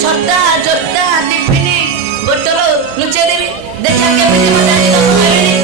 छता जोता टिफिन बोतल लुचे देवी देखा केमिति मजा नहीं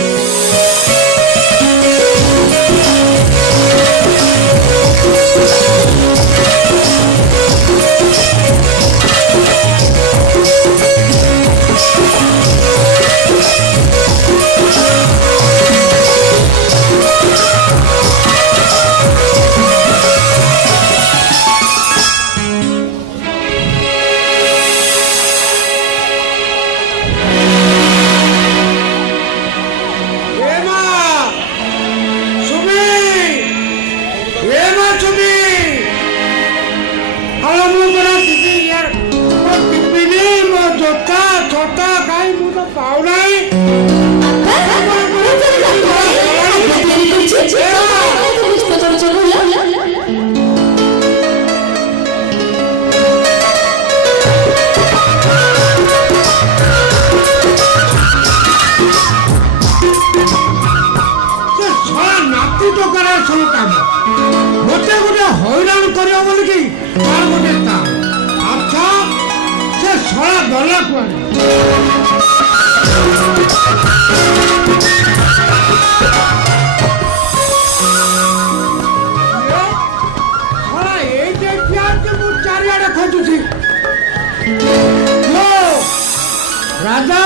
राजा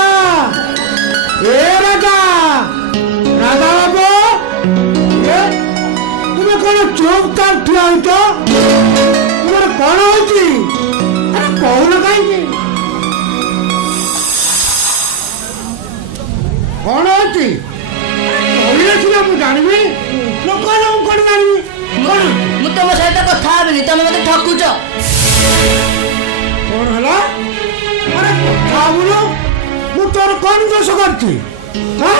राजा राजा बाबू तुम्हें कौन चुपचाप ठिया तो तुम्हारे कौन होची अरे कौन कहीं कौन होची कहले सिना मु जानबी लोक लोक कौन जानबी कौन मु तुम सहित कथा हेबी तुम मते ठकुच कौन हला अरे कथा बोलो मु तोर कौन दोष करती हां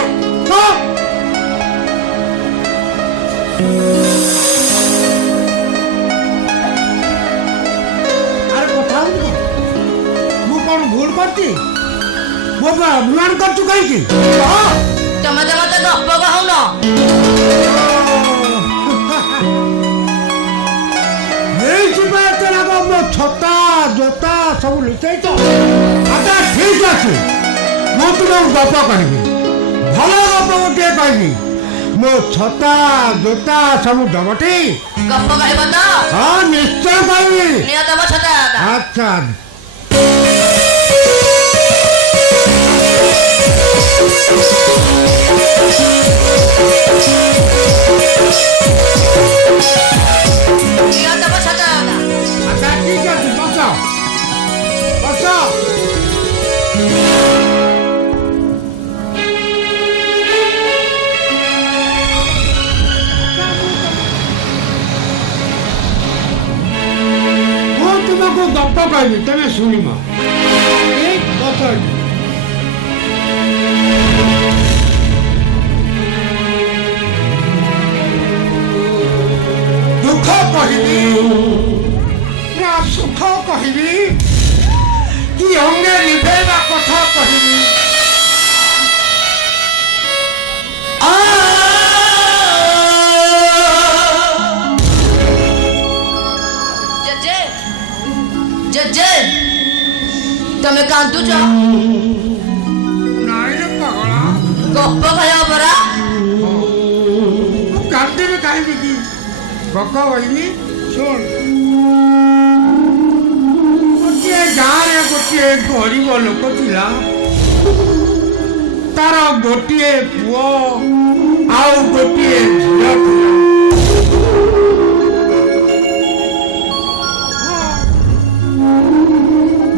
हां अरे कथा मु कौन भूल करती वो अभिमान कर चुका है कि तुम तो मत गप कहून मो छता जोता सब लुचाई तो अच्छा ठीक अच्छे मु तुमको गप कहि भल गप गोटे कहि मो छता जोता सब डबटी गप कहब तो हाँ निश्चय कहि निया तब छता अच्छा निया तब छता अच्छा ठीक है बसा बसा वो तुमको गप कहबी तमे सुनिम एक बसा दुख कहबी ना सुख कहबी कि अंगे निभेबा कथा कहबी जजे जजे तमे कांदुच नाई रे पगला गप कहब परा कांदी में काहे की गप वही सुन गोटे गाँव गोटे गरीब लोक थिला तार गोटे पुओ आउ गोटे झिल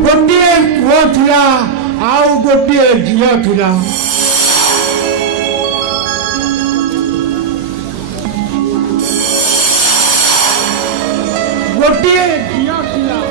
गोटे पुओ थिला आउ गोटे झिल थिला गोटे झिल थिला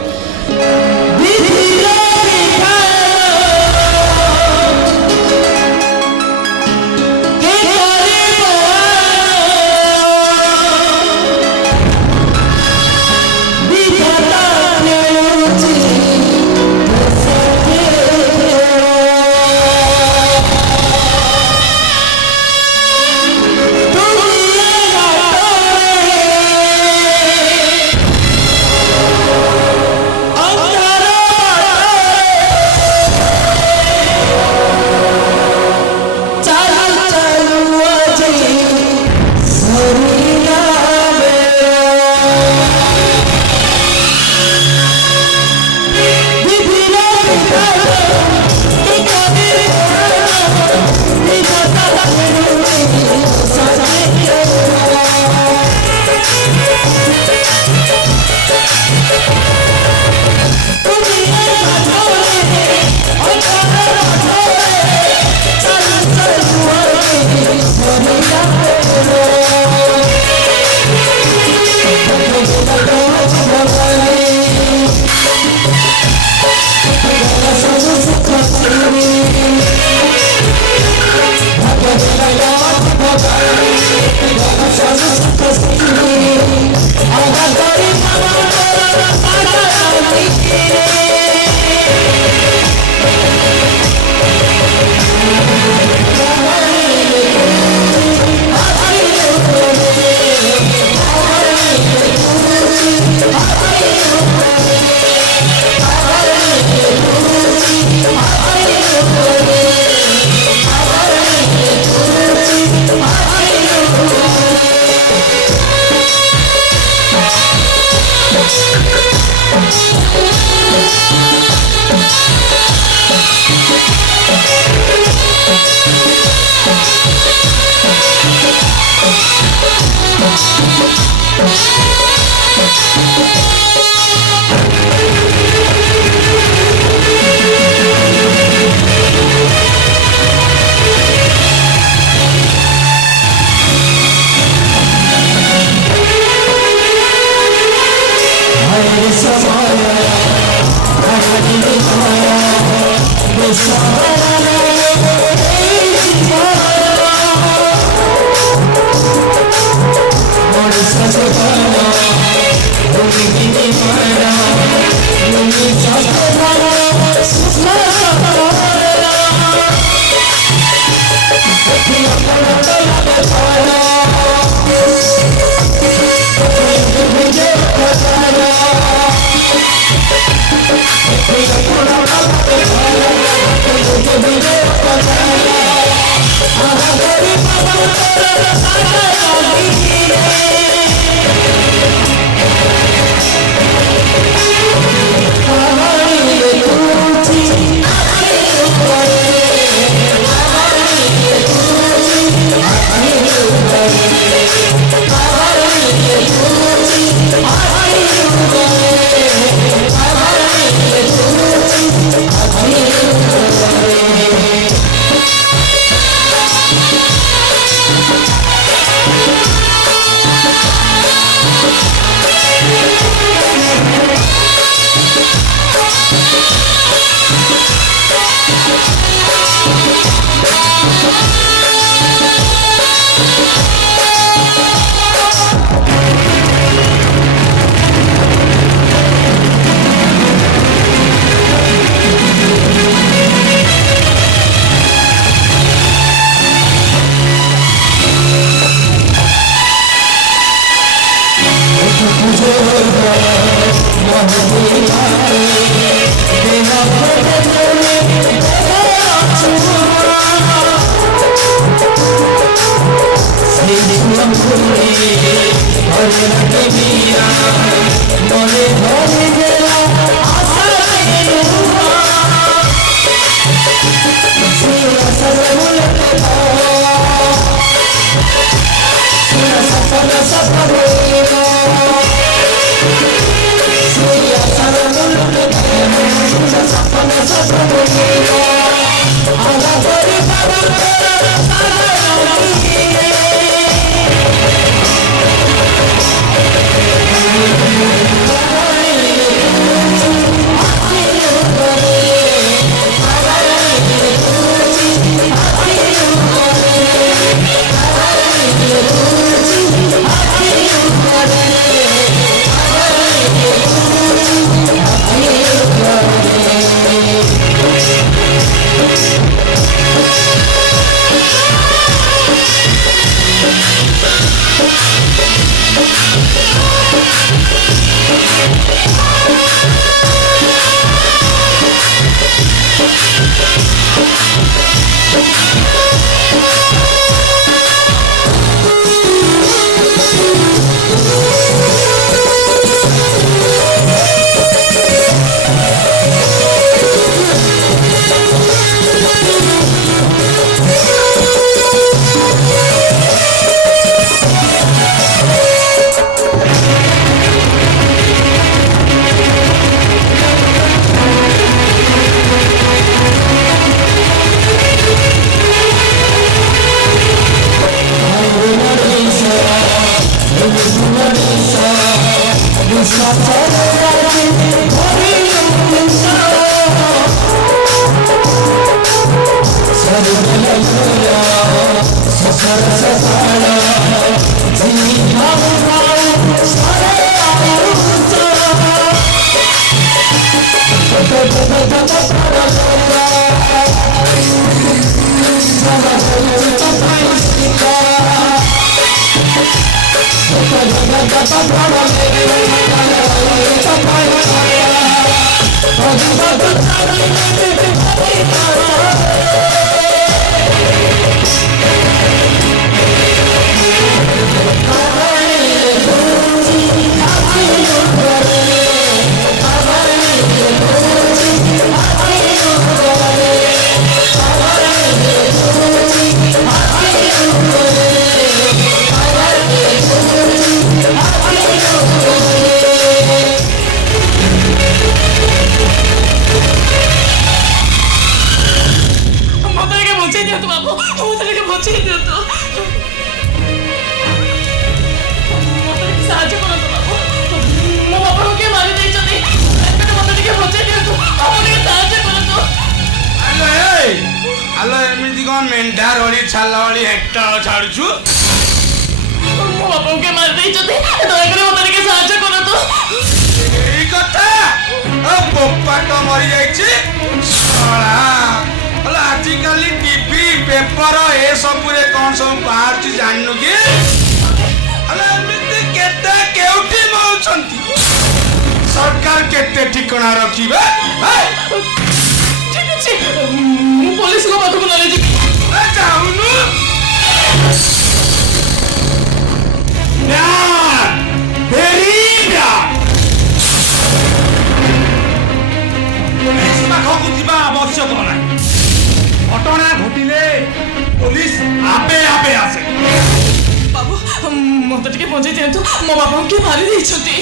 ଆଲୋ ଏମିତି କଣ ମେଣ୍ଢା ରଳି ଛାଲା ଭଳି ହେକ୍ଟର ଛାଡୁଛୁ? ମୋ ବାପାଙ୍କୁ ମାରି ଦେଇଛନ୍ତି, ଦୟାକରି ମତେ ଟିକେ ସାହାଯ୍ୟ କରନ୍ତୁ। ଏଇ କଥା ବୋପା ତ ମରି ଯାଇଛି। ଆଜିକାଲି ଟିଭି ପେପର ଏସବୁରେ କଣ ସବୁ ବାହାରୁଛି ଜାଣିନୁ କି? ଏମିତି କେତେ କେଉଠି ମରୁଛନ୍ତି, ସରକାର କେତେ ଠିକଣା ରଖିବେ? ଠିକ ଅଛି, ମୁଁ ପୋଲିସଙ୍କ ପାଖକୁ ନହେଲେ ଯିବି। ଯାଉନୁ ପୋଲିସ ପାଖକୁ ଯିବା ଆବଶ୍ୟକ ନାହିଁ। ଘଟଣା ଘଟିଲେ ପୋଲିସ ଆପେ ଆପେ ଆସେ। ବାବୁ ମତେ ଟିକେ ପହଞ୍ଚେଇ ଦିଅନ୍ତୁ, ମୋ ବାପାଙ୍କୁ କିଏ ମାରି ଦେଇଛନ୍ତି।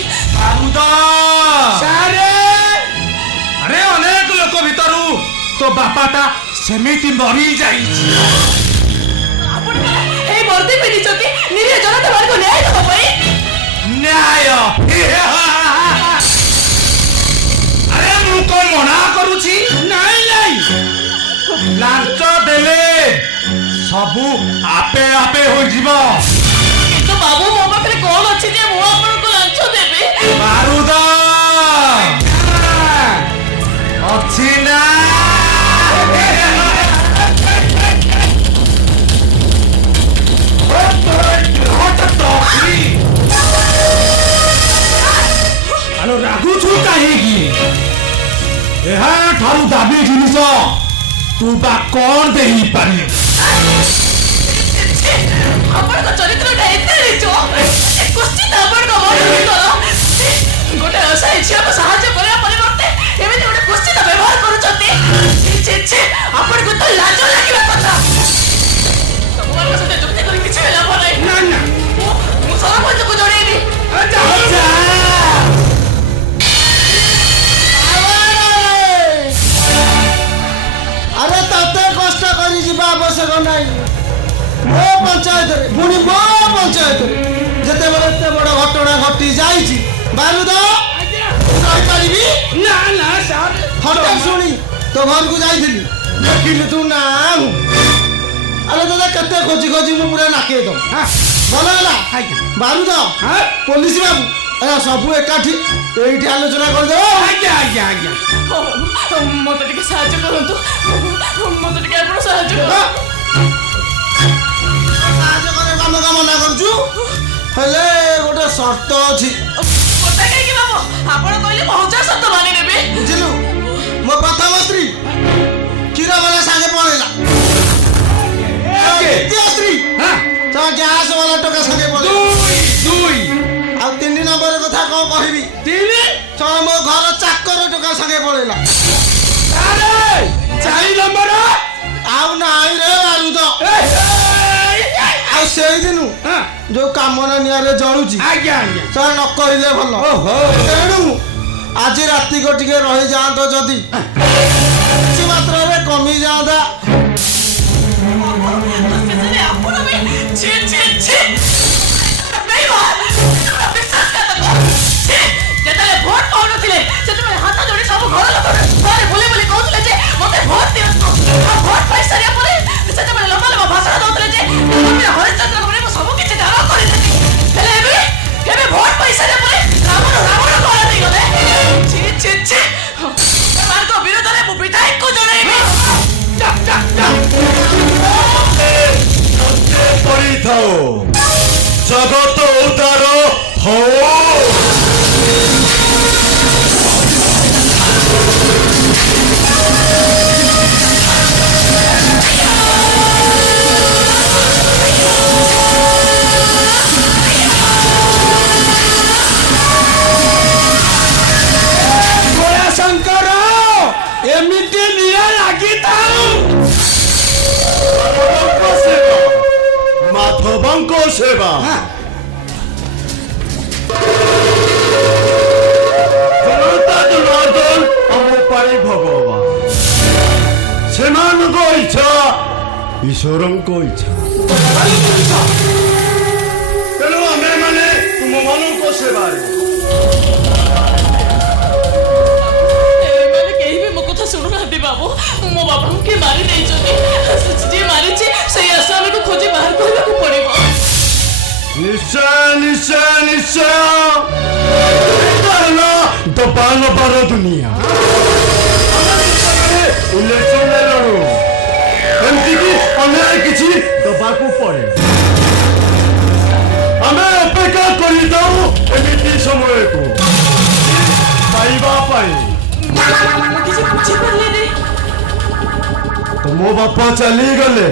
ଆରେ ଅନେକ ଲୋକ ଭିତରୁ ତୋ ବାପାଟା ସେମିତି ମରି ଯାଇଛି। ଆପଣ ଏଇ ବର୍ଦ୍ଦି ପିନ୍ଧିଛନ୍ତି ନିରୀହ ଜନତା ମାନଙ୍କୁ ନ୍ୟାୟ ଦେବା ପାଇଁ। ନ୍ୟାୟ? ଆରେ ମୁଁ କଣ ମନା କରୁଛି? ନାଇଁ ନାଇଁ, ଲାଞ୍ଚ ଦେଲେ ସବୁ ଆପେ ଆପେ ହୋଇଯିବ। କିନ୍ତୁ ବାବୁ ମୋ ପାଖରେ କଣ ଅଛି ଯେ ମୁଁ ଆପଣଙ୍କୁ ଲାଞ୍ଚ ଦେବି? ବାରୁଦ ଅଛି ନା? ଆଲୋ ରାଗୁଛୁ କାହିଁକି? ଏହାଠାରୁ ଦାବି ଜିନିଷ ତୁ ବା କଣ ଦେଇପାରିବୁ? ଆପଣଙ୍କ ଚରିତ୍ରଟା ଏତେ ନିଚ, କୁଶ୍ଚିତ ଆପଣଙ୍କ ମନ ଭିତର। ଗୋଟେ ଅସହାୟ ଝିଅକୁ ସାହାଯ୍ୟ କରିବା ପରିବର୍ତ୍ତେ ଏମିତି ଗୋଟେ କୁଶ୍ଚିତ ବ୍ୟବହାର କରୁଛନ୍ତି। ଆପଣଙ୍କୁ ତ ଲାଜ ଲାଗିବା କଥା। ତମମାନଙ୍କ ସହିତ ଯୁକ୍ତି କରି କିଛି ବି ଲାଭ ନାହିଁ। ମୁଁ ସରପଞ୍ଚକୁ ଜଣେଇବି। ଆରେ ତତେ କଷ୍ଟ କରି ଯିବା ଆବଶ୍ୟକ ନାହିଁ। ମୋ ପଞ୍ଚାୟତରେ, ପୁଣି ମୋ ପଞ୍ଚାୟତରେ ଯେତେବେଳେ ଏତେ ବଡ ଘଟଣା ଘଟି ଯାଇଛି, ବାରୁଦ ରହିପାରିବି? ହଠାତ୍ ଶୁଣି ତୋ ଘରକୁ ଯାଇଥିଲି, ଦେଖିଲି ତୁ ନା। ଆରେ ତତେ କେତେ ଖୋଜି ଖୋଜି ମୁଁ ପୁରା ନାକେଇ ଦଉ। ଭଲ ହେଲା ବାରୁଦ, ପୋଲିସ ବାବୁ ସବୁ ଏକାଠି ଏଇଠି ଆଲୋଚନା କରିଦେବ। ମତେ ଟିକେ ସାହାଯ୍ୟ କରନ୍ତୁ, ମତେ ଟିକେ ଆପଣ ସାହାଯ୍ୟ କରନ୍ତୁ। ସାହାଯ୍ୟ କରିବା ଆମେ ମନା କରୁଛୁ, ହେଲେ ଗୋଟେ ସର୍ତ୍ତ ଅଛି। କଥା କାହିଁକି ବାବୁ? ଆପଣ କହିଲେ ମୁଁ 1000 ସର୍ତ୍ତ ମାନି ନେବି। ବୁଝିଲୁ, ମୋ ପ୍ରଥମ ସ୍ତ୍ରୀ କ୍ଷୀରବାଲା ସାଙ୍ଗେ ପଳେଇଲା। ଦ୍ୱିତୀୟ ସ୍ତ୍ରୀ ତା ଗ୍ୟାସ ବାଲା ଟଙ୍କା ସାଙ୍ଗେ ପଳେଇଲା। ଆଉ 3 ନମ୍ବର କଥା କଣ କହିବି? ମୋ ଘର ଚାକର ଟଙ୍କା ସାଙ୍ଗେ ପଳେଇଲା। 4 ନମ୍ବର ଆଉ ନାହିଁ ରେ ବାରୁଦ। ଆଉ ସେଇଦିନୁ ଯୋଉ କାମନା ନିଆରେ ଜଳୁଛି, ସେ ନ କହିଲେ ଭଲ। ତେଣୁ ଆଜି ରାତିକ ଟିକେ ରହିଯାଆନ୍ତ, ଯଦି କିଛି ମାତ୍ରାରେ କମିଯାଆନ୍ତା। ଆପଣ ବି ଯେତେବେଳେ ଭୋଟ ପାଉନଥିଲେ ସେତେବେଳେ ହାତ ଯୋଡ଼ି ସବୁ ଘର ଲୋକ ଘରେ ବୁଲି ବୁଲି କହୁଥିଲେ ଯେ ମତେ ଭୋଟ ଦିଅନ୍ତୁ। ଭୋଟ ପାଇସାରିବା ପରେ ସେତେବେଳେ ଲମ୍ବା ଲମ୍ବା ଭାଷଣ ଦଉଥିଲେ ଯେ ହରିଚନ୍ଦ୍ର ମୁଁ ସବୁ କିଛି ଦାନ କରିଦେବି। ହେଲେ ଏବେ ଭୋଟ ପାଇସାରିବା ପରେ ରାବଣ କଳା ଦେଇଗଲେ। ସେବା ଜନତା ଜନାର୍ଦ୍ଦନ ଆମ ପାଇଁ ଭଗବାନ ସେମାନଙ୍କ ଇଚ୍ଛା ଈଶ୍ୱରଙ୍କ ଇଚ୍ଛା ତେଣୁ ଆମେମାନେ ତୁମମାନଙ୍କ ସେବାରେ ଏମାନେ କେହି ବି ମୋ କଥା ଶୁଣୁନାହାନ୍ତି ବାବୁ ମୋ ବାପାଙ୍କୁ କିଏ ମାରି ଦେଇଛନ୍ତି ଯିଏ ମାରିଛି ସେଇ ଆସାମୀକୁ ଖୋଜି ବାହାର କରିବାକୁ ପଡିବ ନିଶ୍ଚୟ ନିଶ୍ଚୟ ନିଶ୍ଚୟ ଏଇଟା ହେଲା ଦବାନ ବାର ଦୁନିଆ ଇଲେକ୍ସନ ଲଢୁ ଏମିତିକି ଅନ୍ୟାୟ କିଛି ଦବାକୁ ପଡେ ଆମେ ଅପେକ୍ଷା କରିଥାଉ ଏମିତି ସମୟକୁ ପାଇବା ପାଇଁ କିଛି ବୁଝିପାରିଲେନି ତ ମୋ ବାପା ଚାଲିଗଲେ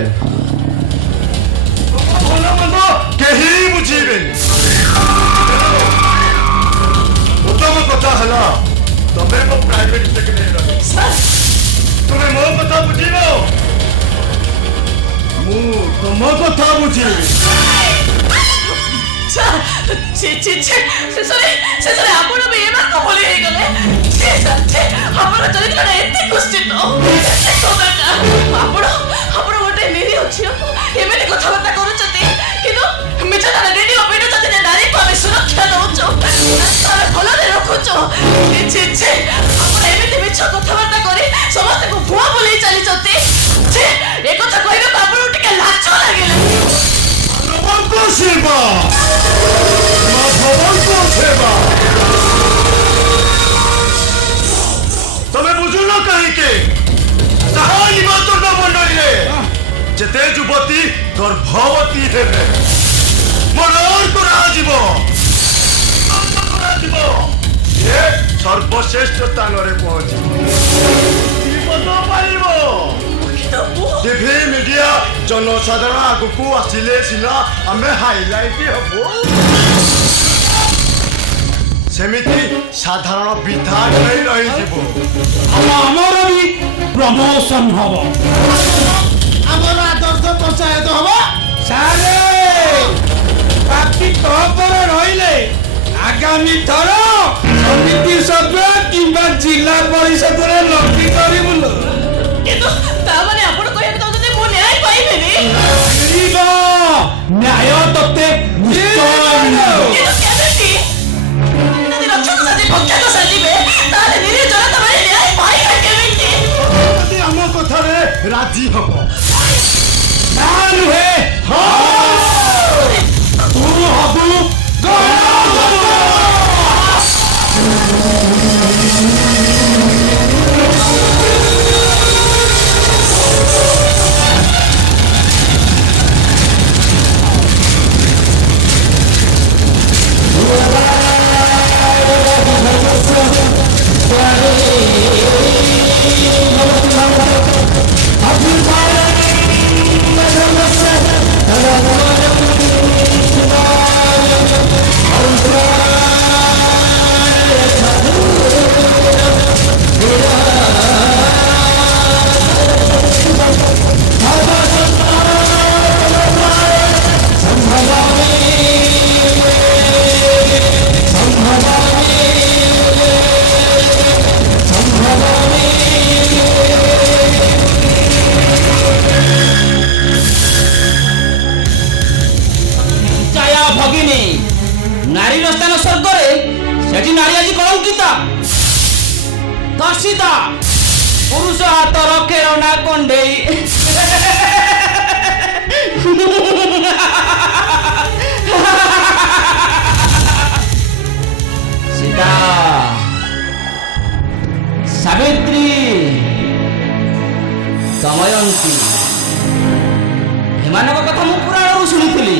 ଭଲ ମନ୍ଦ କେହି ବୁଝିବେନି ଉତ୍ତମ କଥା ହେଲା ତମେ ମୋ ପ୍ରାଇଭେଟ ସେକ୍ରେଟାରୀ ସାର୍ ତୁମେ ମୋ କଥା ବୁଝିବ ମୁଁ ତମ କଥା ବୁଝିବି ଶେଷରେ ଆପଣ ବି ଏମାନଙ୍କୁ ଭୁଲି ହେଇଗଲେ ଆମର ଚରିତ୍ରଟା ଏତେ କୁଶ୍ଚିତ ଆପଣ ଗୋଟେ ନିରୀହ ଝିଅକୁ ଏମିତି କଥାବାର୍ତ୍ତା କରୁଛନ୍ତି କିନ୍ତୁ ମିଛ ତାର ରେଡିଓ ପିଟୁଛନ୍ତି ଯେ ନାରୀକୁ ଆମେ ସୁରକ୍ଷା ଦଉଛୁ ତାର ଭଲରେ ରଖୁଛୁ ଆପଣ ଏମିତି ମିଛ କଥାବାର୍ତ୍ତା କରି ସମସ୍ତଙ୍କୁ ଭୁଆ ବୁଲେଇ ଚାଲିଛନ୍ତି ଏକଥା କହିବାକୁ ଆପଣଙ୍କୁ ଟିକେ ଲାଜ ଲାଗିଲା ମାଧବଙ୍କ ସେବା ମାଧବଙ୍କ ସେବା ତମେ ବୁଝୁନ କାହିଁକି ତାହା ନିମନ୍ତ୍ରଣ ମଣ୍ଡଳୀରେ ଯେତେ ଯୁବତୀ ଗର୍ଭବତୀ ହେବେ ମର୍ଡର କରାଯିବ ଏ ସର୍ବଶ୍ରେଷ୍ଠ ସ୍ଥାନରେ ପହଞ୍ଚିବ ବିପଦ ପାଇବ টিভি মিডিয়া জনসাধারণ আগুকু আসিলে সিনা আমি হাইলাইট হব সেমিতি সাধারণ বিধায়ক হয়ে রহিଯିব ଆମର ବି ପ୍ରମୋସନ ହବ ଆମର ଆଦର୍ଶ ପଞ୍ଚାୟତ ହବ ସାରେ ବାକି ତପରେ ରହିଲେ ଆଗାମୀ ଥର ସମିତି ସଭ୍ୟ କିମ୍ବା ଜିଲ୍ଲା ପରିଷଦରେ ଲବି କରିବୁଲ କିନ୍ତୁ ତାମାନେ ଆପଣ କହିବାକୁ ଚାହୁଁଛନ୍ତି ମୁଁ ନ୍ୟାୟ ପାଇବିନି ମିଳିବ ନ୍ୟାୟ ତତେ ନିଶ୍ଚୟ ମିଳିବ କିନ୍ତୁ କେମିତି ଯଦି ରକ୍ଷକ ସାଜି ଭକ୍ଷକ ସାଜିବେ ତାହେଲେ ନିରୀହ ଜନତା ମାନେ ନ୍ୟାୟ ପାଇବେ କେମିତି ଯଦି ଆମ କଥାରେ ରାଜି ହବ ନା ନୁହେଁ ତୁ ହବୁ নারীর স্থান স্বর্গরে সেটি নারী আজ কলঙ্কিত দর্শিত পুরুষ হাতর খেলনা কন্ডেই সীতা সাবিত্রী দময়ন্তী এମାନଙ୍କ କଥା ମୁଁ ପୁରାଣରୁ ଶୁଣିଥିଲି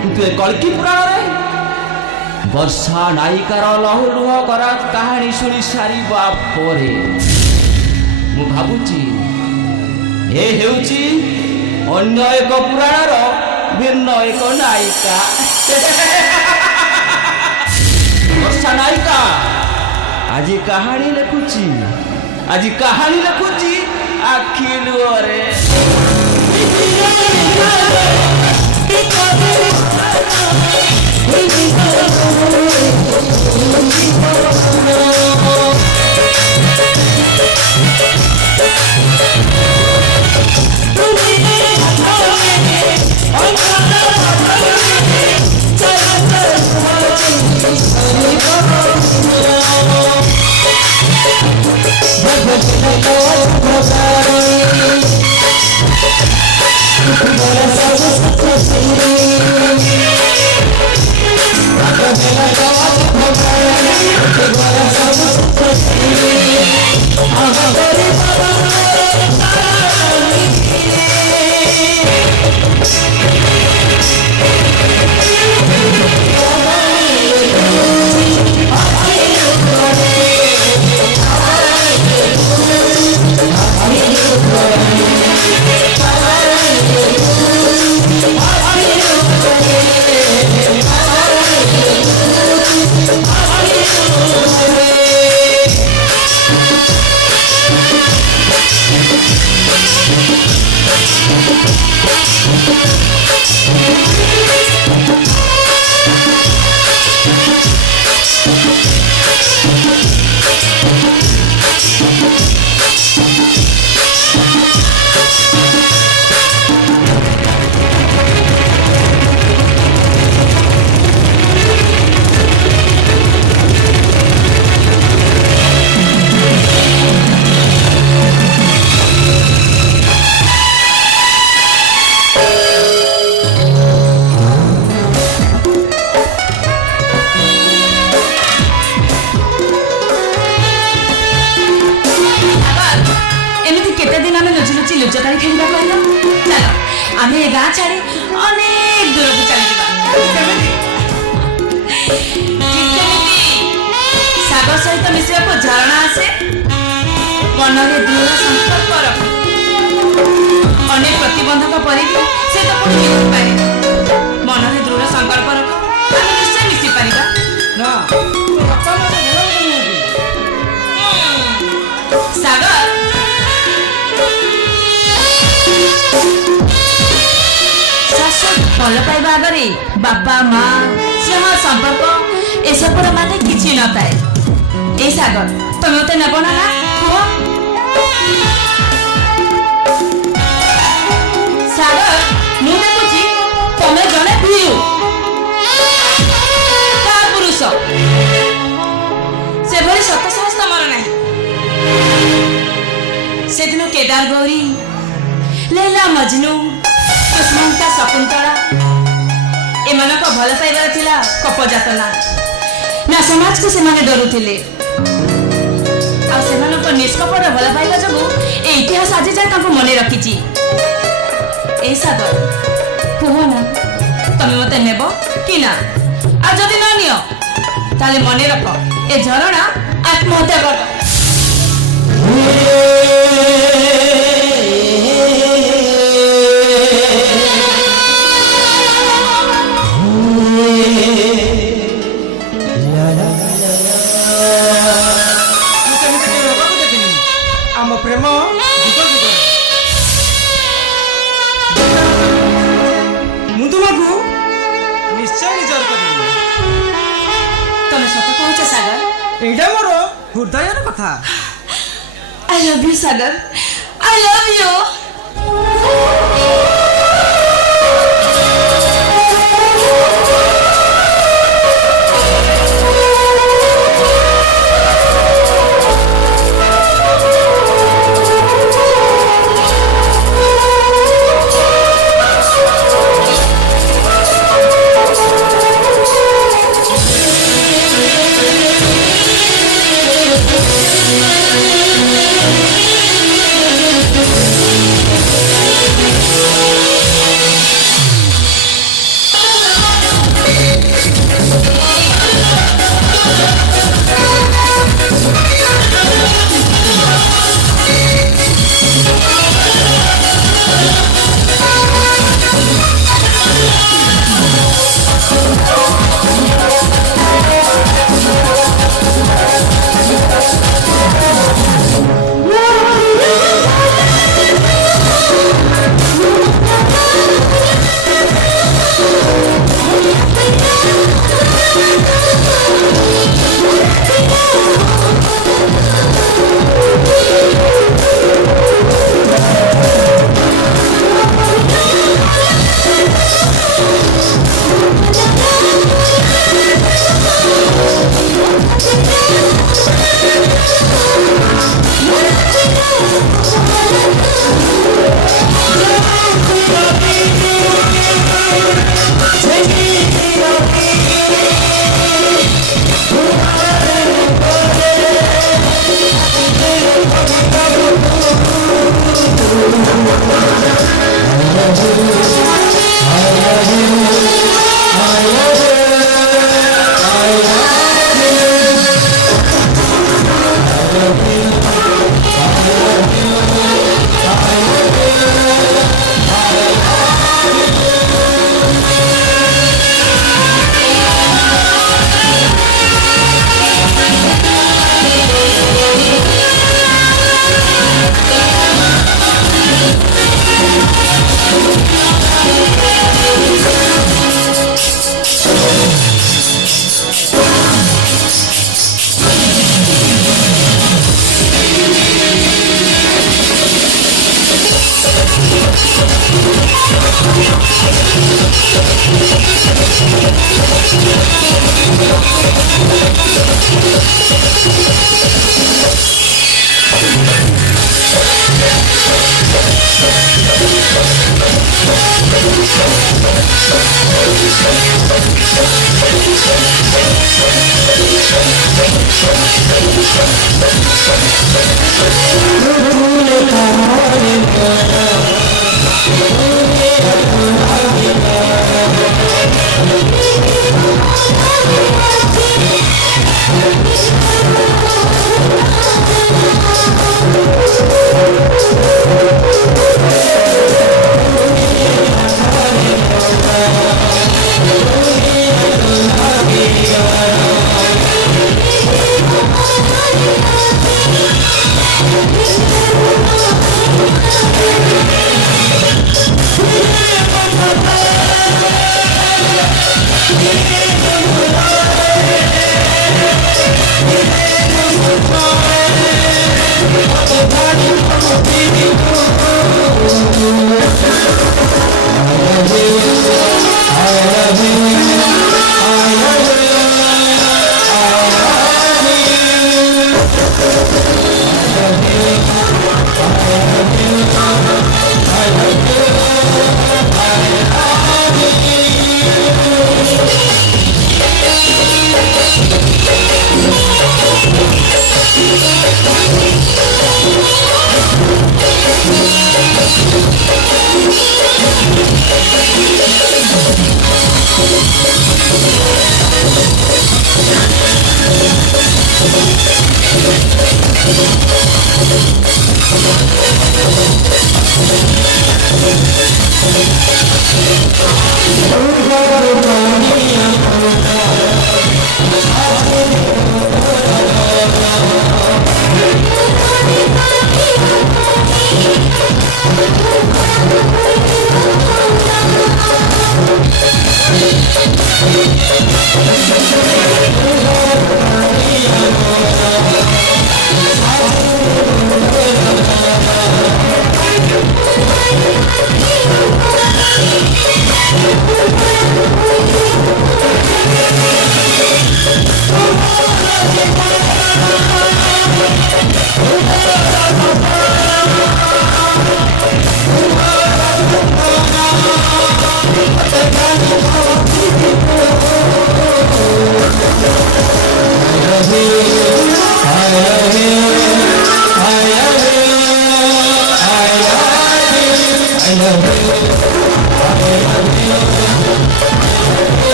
କିନ୍ତୁ ଏ କଳ୍କି ପୁରାଣରେ ବର୍ଷା ନାୟିକାର ଲହୁଲୁହ କରା କାହାଣୀ ଶୁଣି ସାରିବା ପରେ ମୁଁ ଭାବୁଛି ଏ ହେଉଛି ଅନ୍ୟ ଏକ ପୁରାଣର ଭିନ୍ନ ଏକ ନାୟିକା ବର୍ଷା ନାୟିକା ଆଜି କାହାଣୀ ଲେଖୁଛି ଆଖି ଲୁହରେ एमती केते दिन आम लुचि लुचि लुचकाड़ी खेलवा कहल चल आम ए गाँ छाड़ी अनेक दूर को चली सागर सहित मिसवा को झरणा आसे मन में दृढ़ संकल्प रख अनेक प्रतिबंधक परि से तो पुणी पारे मन में दृढ़ संकल्प रख आम निश्चय मिसी पारिबा ना बापा मत गेलो सागर शाशु भल पाइबा आगे बापा माँ स्नेह संपर्क एसबुर माने किसी न थाए ए सागर तुम मत नेब ना कह सागर मु देखुची तुम जड़े भीरु पुरुष से भली सत समस्त मर ना से दिन केदार गौरी लैला मजनू कुसुमंता शकुंतला एमान भल पाइबार थिला कपजातना ना समाज को से माने डरुथिले आ सेमान निष्कपट भल पाइबा जगो ए इतिहास आज जाए ताको मने रखिची ए सागर कह ना तमे मते नेब कि ना आ जदि ना नियो ताले मने रख ए झरणा आत्महत्या कर आम प्रेम मु तुमको निश्चय निजर कर तमे सत कहछ सागर एटा मोर हृदय कथा I love you, Sagar. I love you.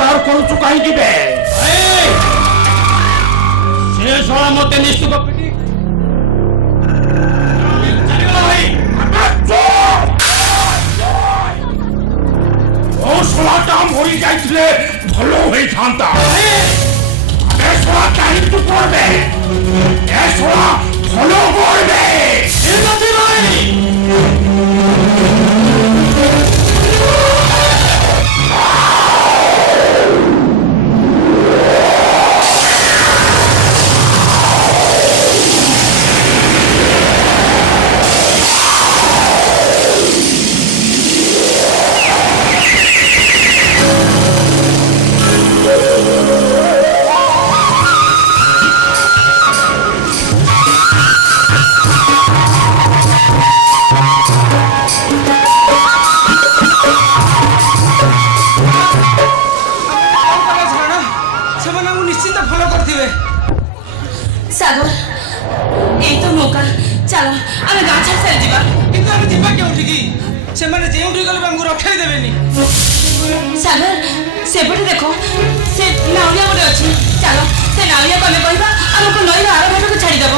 ବଳାତ୍କାର କରୁଛୁ କାହିଁକି ବେ? ସେ ଶଳା ମତେ ନିଶ୍ଚିତ ପିଟି ଚାଲିଗଲା ଭାଇ। ଓ ଶଳାଟା ମରି ଯାଇଥିଲେ ଭଲ ହୋଇଥାନ୍ତା। ଏ ଶଳା କାହିଁକି করবে? এ শোনা ফলো করবে। सागर এই তো মৌকা চলো আমি গাছ ছাড়ি ଯିବା কিন্তু আমি ଯିବା କେଉଁଠିକି ସେମାନେ ଯେଉଁଠି ଗଲେ ଆମକୁ ରଖେଇ ଦେବେନି ସାଗର ସେପଟେ ଦେଖ ସେ ନାଉରିଆ ଗୋଟେ ଅଛି ଚାଲ ସେ ନାଉରିଆକୁ ଆମେ କହିବା ଆମକୁ ନଈର ଆର ଘାଟକୁ ଛାଡ଼ିଦେବ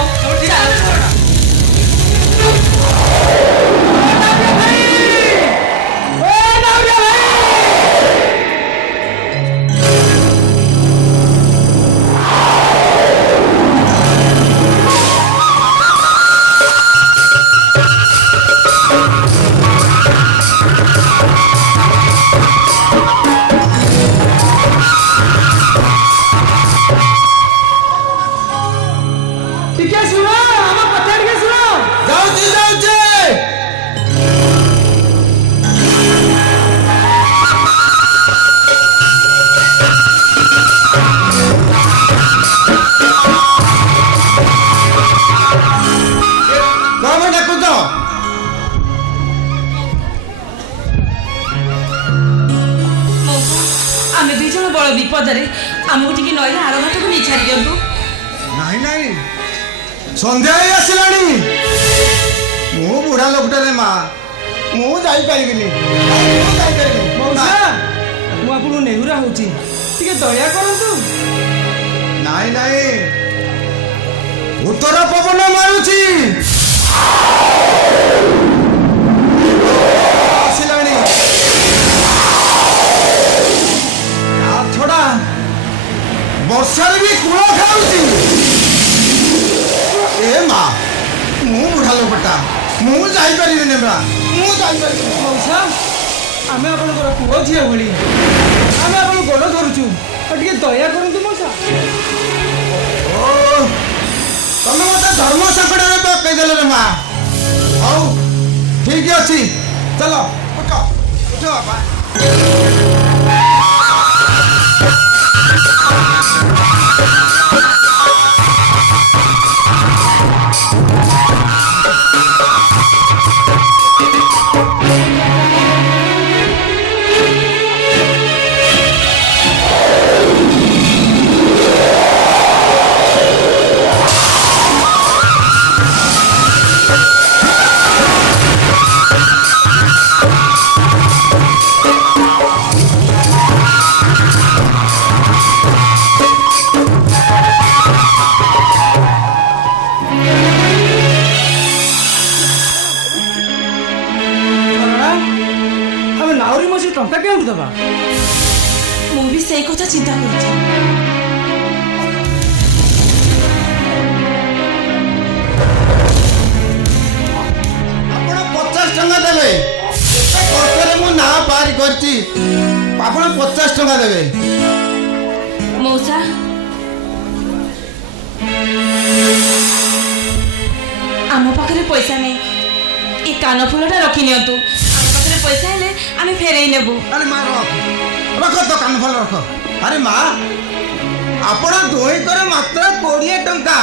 ଆମେ ଦୁଇ ଜଣ ବଡ଼ ବିପଦରେ ଆମକୁ ଟିକେ ନଈର ଆର ଘାଟକୁ ନେଇ ଛାଡ଼ି ଦିଅନ୍ତୁ ନାଇଁ ନାଇଁ ସନ୍ଧ୍ୟା ହେଇ ଆସିଲାଣି ମୁଁ ବୁଢ଼ା ଲୋକଟାରେ ମା ମୁଁ ଯାଇପାରିବିନି ମଉସା ମୁଁ ଆପଣଙ୍କୁ ନେହୁରା ହଉଛି ଟିକେ ଦୟା କରନ୍ତୁ ନାଇଁ ନାଇଁ ଉତ୍ତର ପବନ ମାରୁଛି ଆସିଲାଣି ତା ଛଡ଼ା ବର୍ଷାରେ ବି କୂଳ ଖାଉଛି ଏ ମା ମୁଁ ବୁଢ଼ା ଲୋକଟା ମୁଁ ଯାଇପାରିବିନି ମା ମୁଁ ଯାଇପାରିବିନି ମଉସା ଆମେ ଆପଣଙ୍କର ପୁଅ ଝିଅ ଭଳି ଆମେ ଆପଣଙ୍କୁ ଗୋଡ଼ ଧରୁଛୁ ଆଉ ଟିକେ ଦୟା କରନ୍ତୁ ମଉସା ଓ ତମେ ମୋତେ ଧର୍ମ ସଙ୍କଟରେ ପକେଇଦେଲ ରେ ମା ହଉ ଠିକ ଅଛି ଚାଲ ଉଠ ଉଠ ବାପା ଟଙ୍କା କେଉଁଠି ଦେବା ମୁଁ ବି ସେଇ କଥା ଚିନ୍ତା କରୁଛି ଆପଣ 50 ଟଙ୍କା ଦେବେ ଏତେ କଷ୍ଟରେ ମୁଁ ନାଁ ପାରି କରିଛି ଆପଣ 50 ଟଙ୍କା ଦେବେ ମଉସା ଆମ ପାଖରେ ପଇସା ନାହିଁ ଏ କାନ ଫୁଲଟା ରଖି ନିଅନ୍ତୁ ଆମ ପାଖରେ ପଇସା ହେଲେ ଆମେ ଫେରେଇ ନେବୁ ଆରେ ମା ରଖ ତ କାନ ଭଲ ରଖ ଆରେ ମା ଆପଣ ଦୁହିଁଙ୍କର ମାତ୍ର 20 ଟଙ୍କା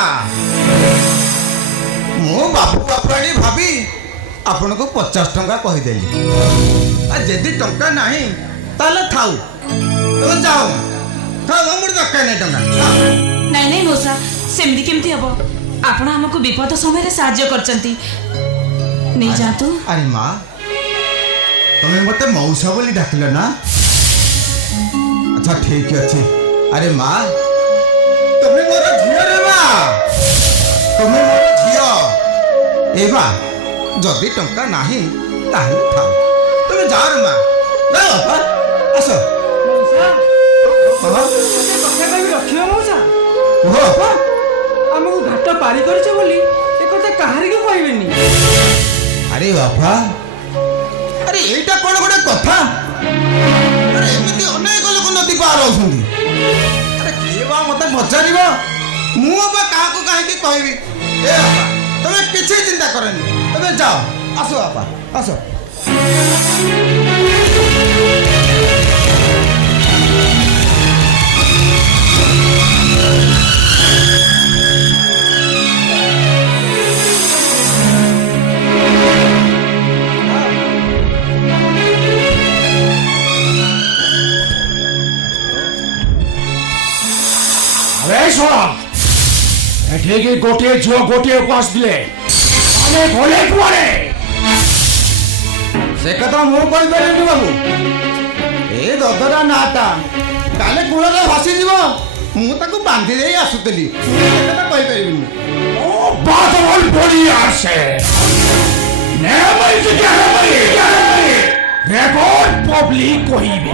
ମୁଁ ବାପୁ ବାପୁଆଣି ଭାବି ଆପଣଙ୍କୁ 50 ଟଙ୍କା କହିଦେଲି ଆଉ ଯଦି ଟଙ୍କା ନାହିଁ ତାହେଲେ ଥାଉ ତମେ ଯାଅ ଥାଉ ଆମର ଦରକାର ନାହିଁ ଟଙ୍କା ନାଇଁ ନାଇଁ ମଉସା ସେମିତି କେମିତି ହବ ଆପଣ ଆମକୁ ବିପଦ ସମୟରେ ସାହାଯ୍ୟ କରିଛନ୍ତି ନେଇଯାଆନ୍ତୁ ଆରେ ମା ତମେ ମତେ ମଉସା ବୋଲି ଡାକିଲ ନା କଥା ଠିକ ଅଛି। ଆରେ ମା ତମେ ମୋର ଝିଅ ରେ ମା, ତମେ ମୋର ଝିଅ। ଏ ମା ଯଦି ଟଙ୍କା ନାହିଁ ତାହେଲେ ଥାଉ, ତମେ ଯାଅ ରେ ମା, ଯାଅ ବାପା ଆସ। କଥା କହିବି ରଖିବ ମଉସା। କୁହ ବାପା। ଆମକୁ ଘାଟ ପାରି କରିଛ ବୋଲି ଏକଥା କାହାରିକୁ କହିବେନି। ଆରେ ବାପା, ଆରେ ଏଇଟା କଣ ଗୋଟେ କଥା? ଆରେ ଏମିତି ଅନେକ ଲୋକ ନଦୀ ପାର ହଉଛନ୍ତି। ଆରେ କିଏ ବା ମତେ ପଚାରିବ? ମୁଁ ବା କାହାକୁ କାହିଁକି କହିବି? ଏ ବାପା ତମେ କିଛି ଚିନ୍ତା କରନି, ତମେ ଯାଅ। ଆସ ବାପା ଆସ। আরে শোনা, এঠিকে গোটিয়ে ঝিও গোটিয়ে উপাস দিলে আমি গলে কুয়ারে। ସେ କଥା ମୁଁ କହିପାରିବିନି ବାବୁ। ଏ ଦଦରା ନାଟା କାଲେ କୂଳରେ ଭାସିଯିବ, ମୁଁ ତାକୁ ବାନ୍ଧି ଦେଇ ଆସୁଥିଲି। ମୁଁ ସେ କଥା କହିପାରିବିନି। ও বাদল বলি আসে নেমাই জিজ্ঞা রেকর্ড পাবলিক কহিবে।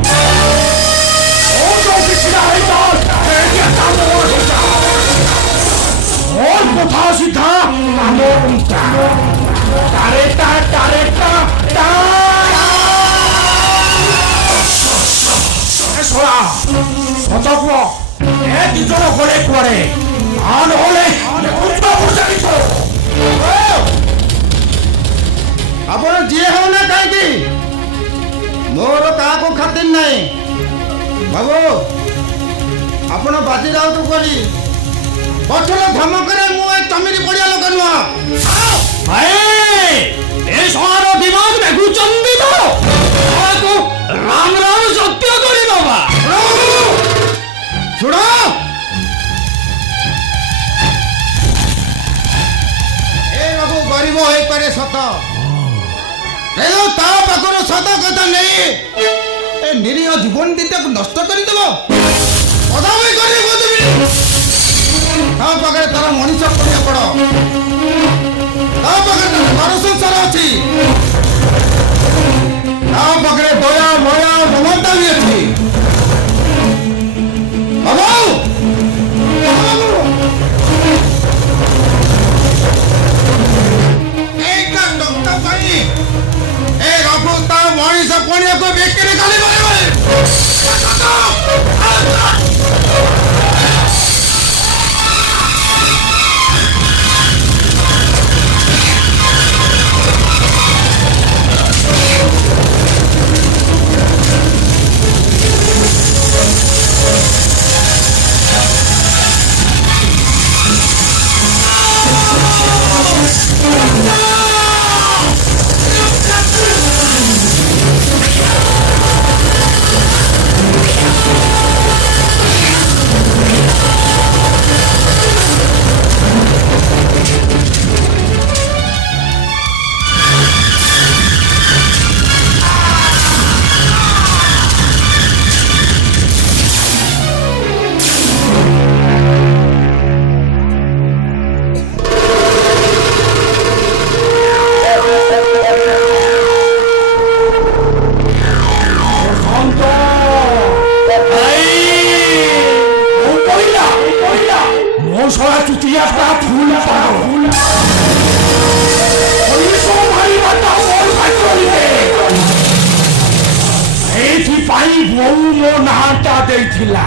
ও তো কিছু না হইতো ওর কথা সিধা আমরটা টারেটা টারেটা শোনা সতর্ক, এ দুজন গলে কুয়ারে আর হলে ଆପଣ ଯିଏ ହଉ ନା କାହିଁକି ମୋର କାହାକୁ ଖାତିର ନାହିଁ। ବାବୁ ଆପଣ ବାଜି ରାଉତ କରି ପଛର ଧମକରେ ମୁଁ ଏ ଚମିରି ପଡ଼ିଆ ଲୋକ ନୁହଁ। ଏ ସହର ଦିମାଗ ଦେଖୁଛନ୍ତି ତ ରାମ ରାମ ସତ୍ୟ କରି ବାବା। ଶୁଣ ଏ ବାବୁ ଗରିବ ହେଇପାରେ ସତ, କିନ୍ତୁ ତା ପାଖରୁ ସତ କଥା ନେଇ ଏ ନିରୀହ ଜୀବନ ଦିଟାକୁ ନଷ୍ଟ କରିଦେବ କଦାପି କରିବ তুমি। ତା ପାଖରେ ତାର ମଣିଷ କରିବା ପଡ଼, ତା ପାଖରେ ଘର ସଂସାର ଅଛି, ତା ପାଖରେ ଦୟା ମୟା ମମତା ବି ଅଛି। ବାବୁ ଏଇଟା ଟଙ୍କା ପାଇଁ ଏ ରଘୁ ତା ମଣିଷ ପଣିଆକୁ ବିକ୍ରି କରିବ। এইଥିପାଇଁ ବୋଉ ମୋ ନାଁଟା ଦେଇଥିଲା।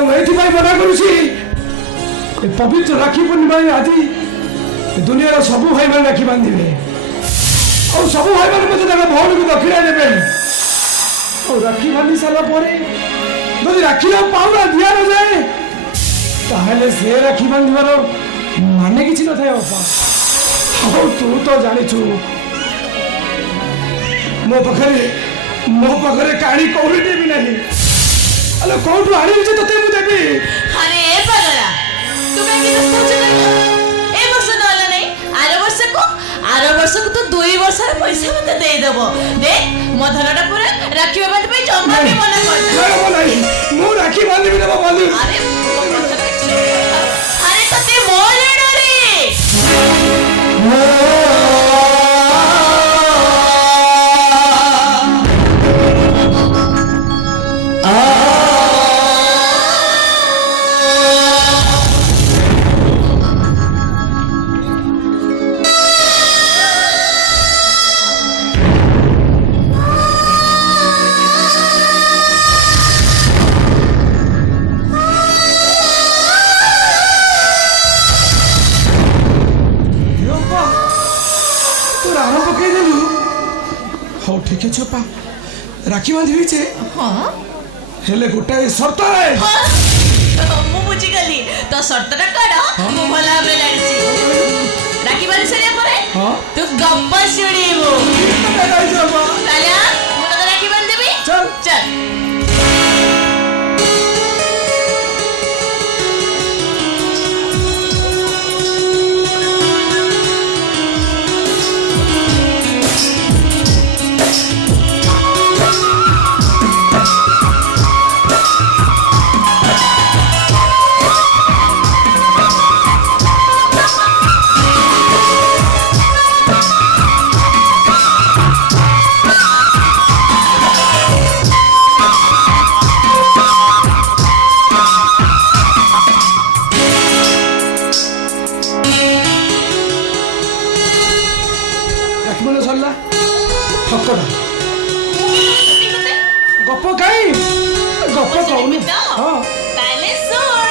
ମୁଁ ଏଇଥିପାଇଁ ମନା କରୁଛି, ଏ ପବିତ୍ର ରାକ୍ଷୀ ପୂର୍ଣ୍ଣିମା ଆଜି दुनिया सब भाई मैंने राखी बांधे और सब भाई मैंने मुझे भौन को दक्षिणा देवे और राखी बांधि सारा जदि राखी पाउना दिया न जाए ताहले से राखी बांधार माने किसी न था बापा और तू तो जाचु मो पाखे काणी कौटे भी नहीं अरे कौटू आनी ते मुझे देवी अरे ए पागला तू काय की सोच नहीं ए वर्ष नला नहीं आर वर्ष को तो 2 वर्ष पैसा मते दे देबो देख मो धनटा पूरा राखी बांध पे जमा भी मना कर नहीं मु राखी बांधि ना बांधु अरे अरे तते मोर रे ठीक है चोपा राखी बांधि छे हां हेले गोटाए शर्त रे मु बुझी गली तो शर्तटा काढ मु भला बे लाडसी राखी बांधि सरिया परे हां तू गप्प सुणीबो ताल्या मु तो राखी बांध देबी चल चल गप कहीं गप कहूँ हाँ ताले सुन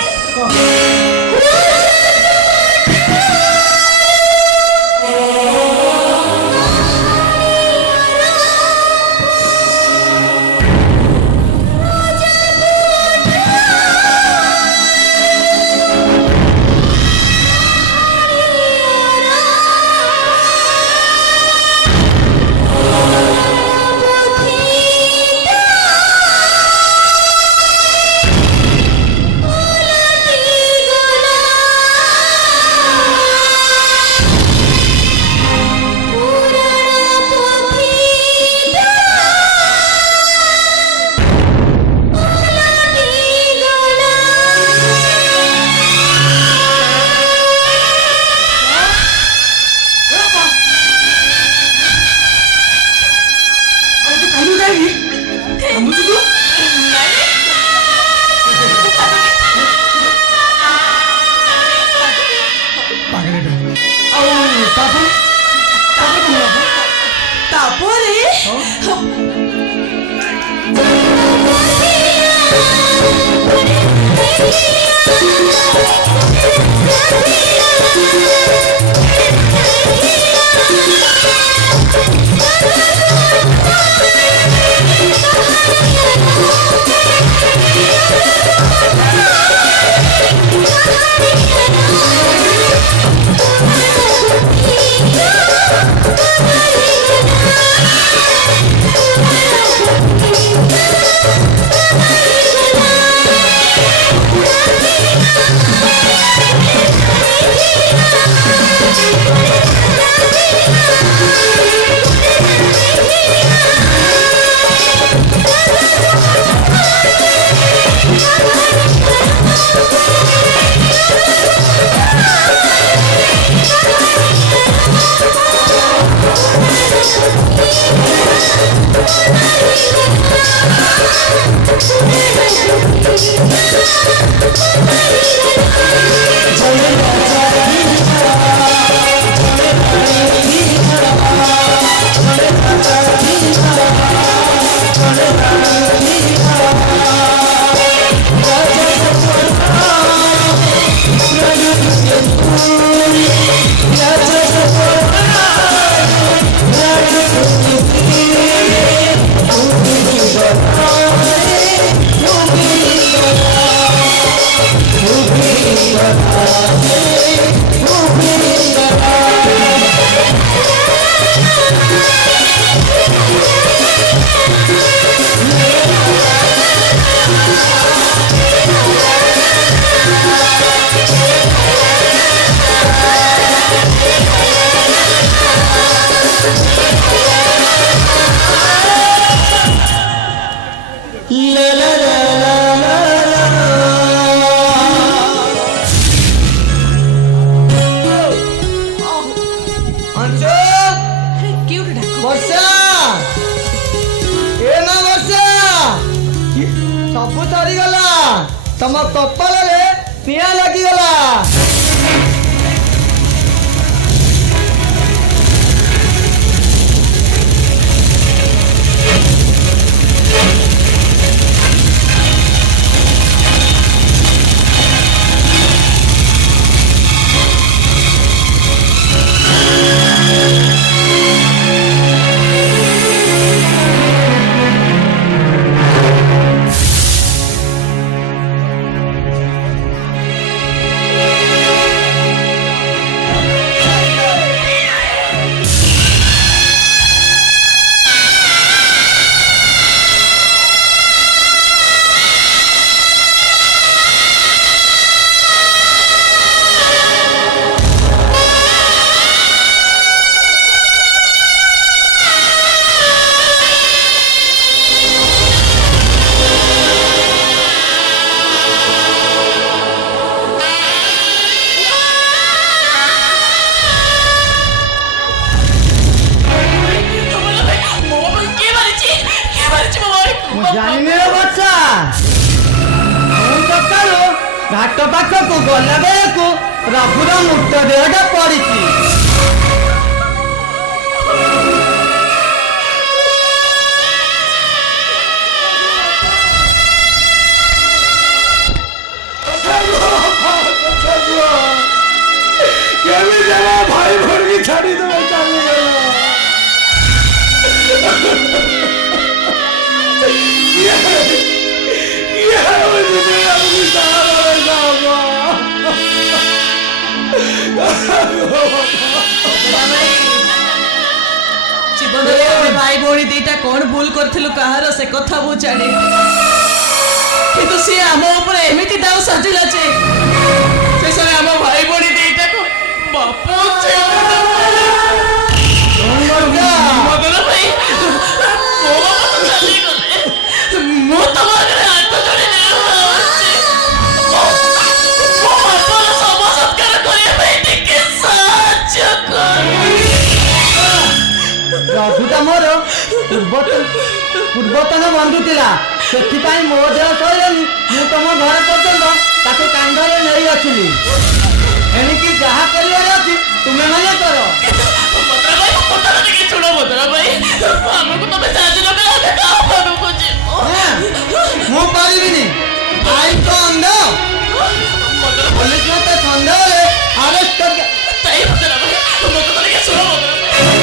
Yeah. ସରିଗଲା ତମ କପାଳରେ ନିଆଁ ଲାଗିଗଲା। घाट पाखक गला बेलू रघुर मृतदेहटा पड़ी भाई भर की छाड़ी तो जीवन में भाई भौणी दीटा कौन भूल करथिलु कहार से कथा मु जाने किंतु सी आम ऊपर एमिति दाव सजिला जे शेषरे आम भाई भौणी दीटा को बापू मगन भाई मो बापा तो चली गले मु तम आगे हाथ जोड़ी मो बापा सब सत्कार करे भाई टिके साहाय्य कर रघुटा मोर पूर्वतन बंधु थिला सेथिपाई मो देह कहलेनी मु तुम घर पर्यंत ताके कांधरे नहीं आसिली एनिकी जहा करिवार अछि तुमे माने करो मदरा भाई को पता नहीं कि छोड़ो मदरा भाई हमको तो साज लगा आगे काम करो कुछ मु पारिबिनी आई तो अंधा मदरा पुलिस में तो संदेह है अरेस्ट कर ताई मदरा भाई हमको तो नहीं छोड़ो मदरा भाई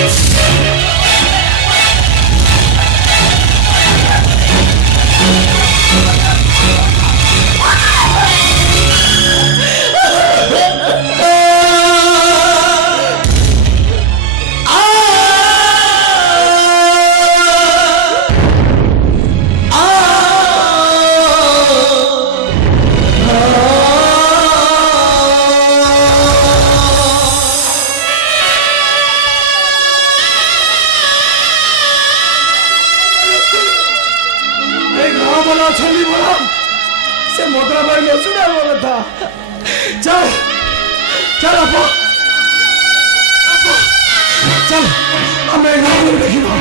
से मदरा भाई ने सुना बोला था चल चल अपो चल हमें गाँव में देखियो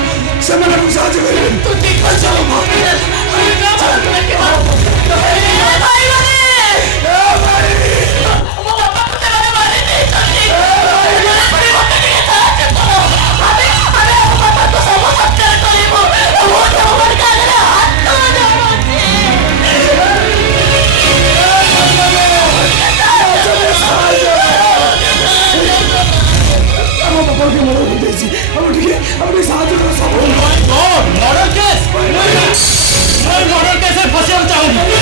से मैंने कुछ आज करे तू ठीक कर चलो भाई भाई वो पापा को तेरे मारे नहीं चलती बड़ी बात नहीं है हमें पापा को सब सत्कार करी वो तो हमारे कागज हाथ तो अपने साथ सब मर्डर केस मैं मर्डर केस में फंसे चाहूंगी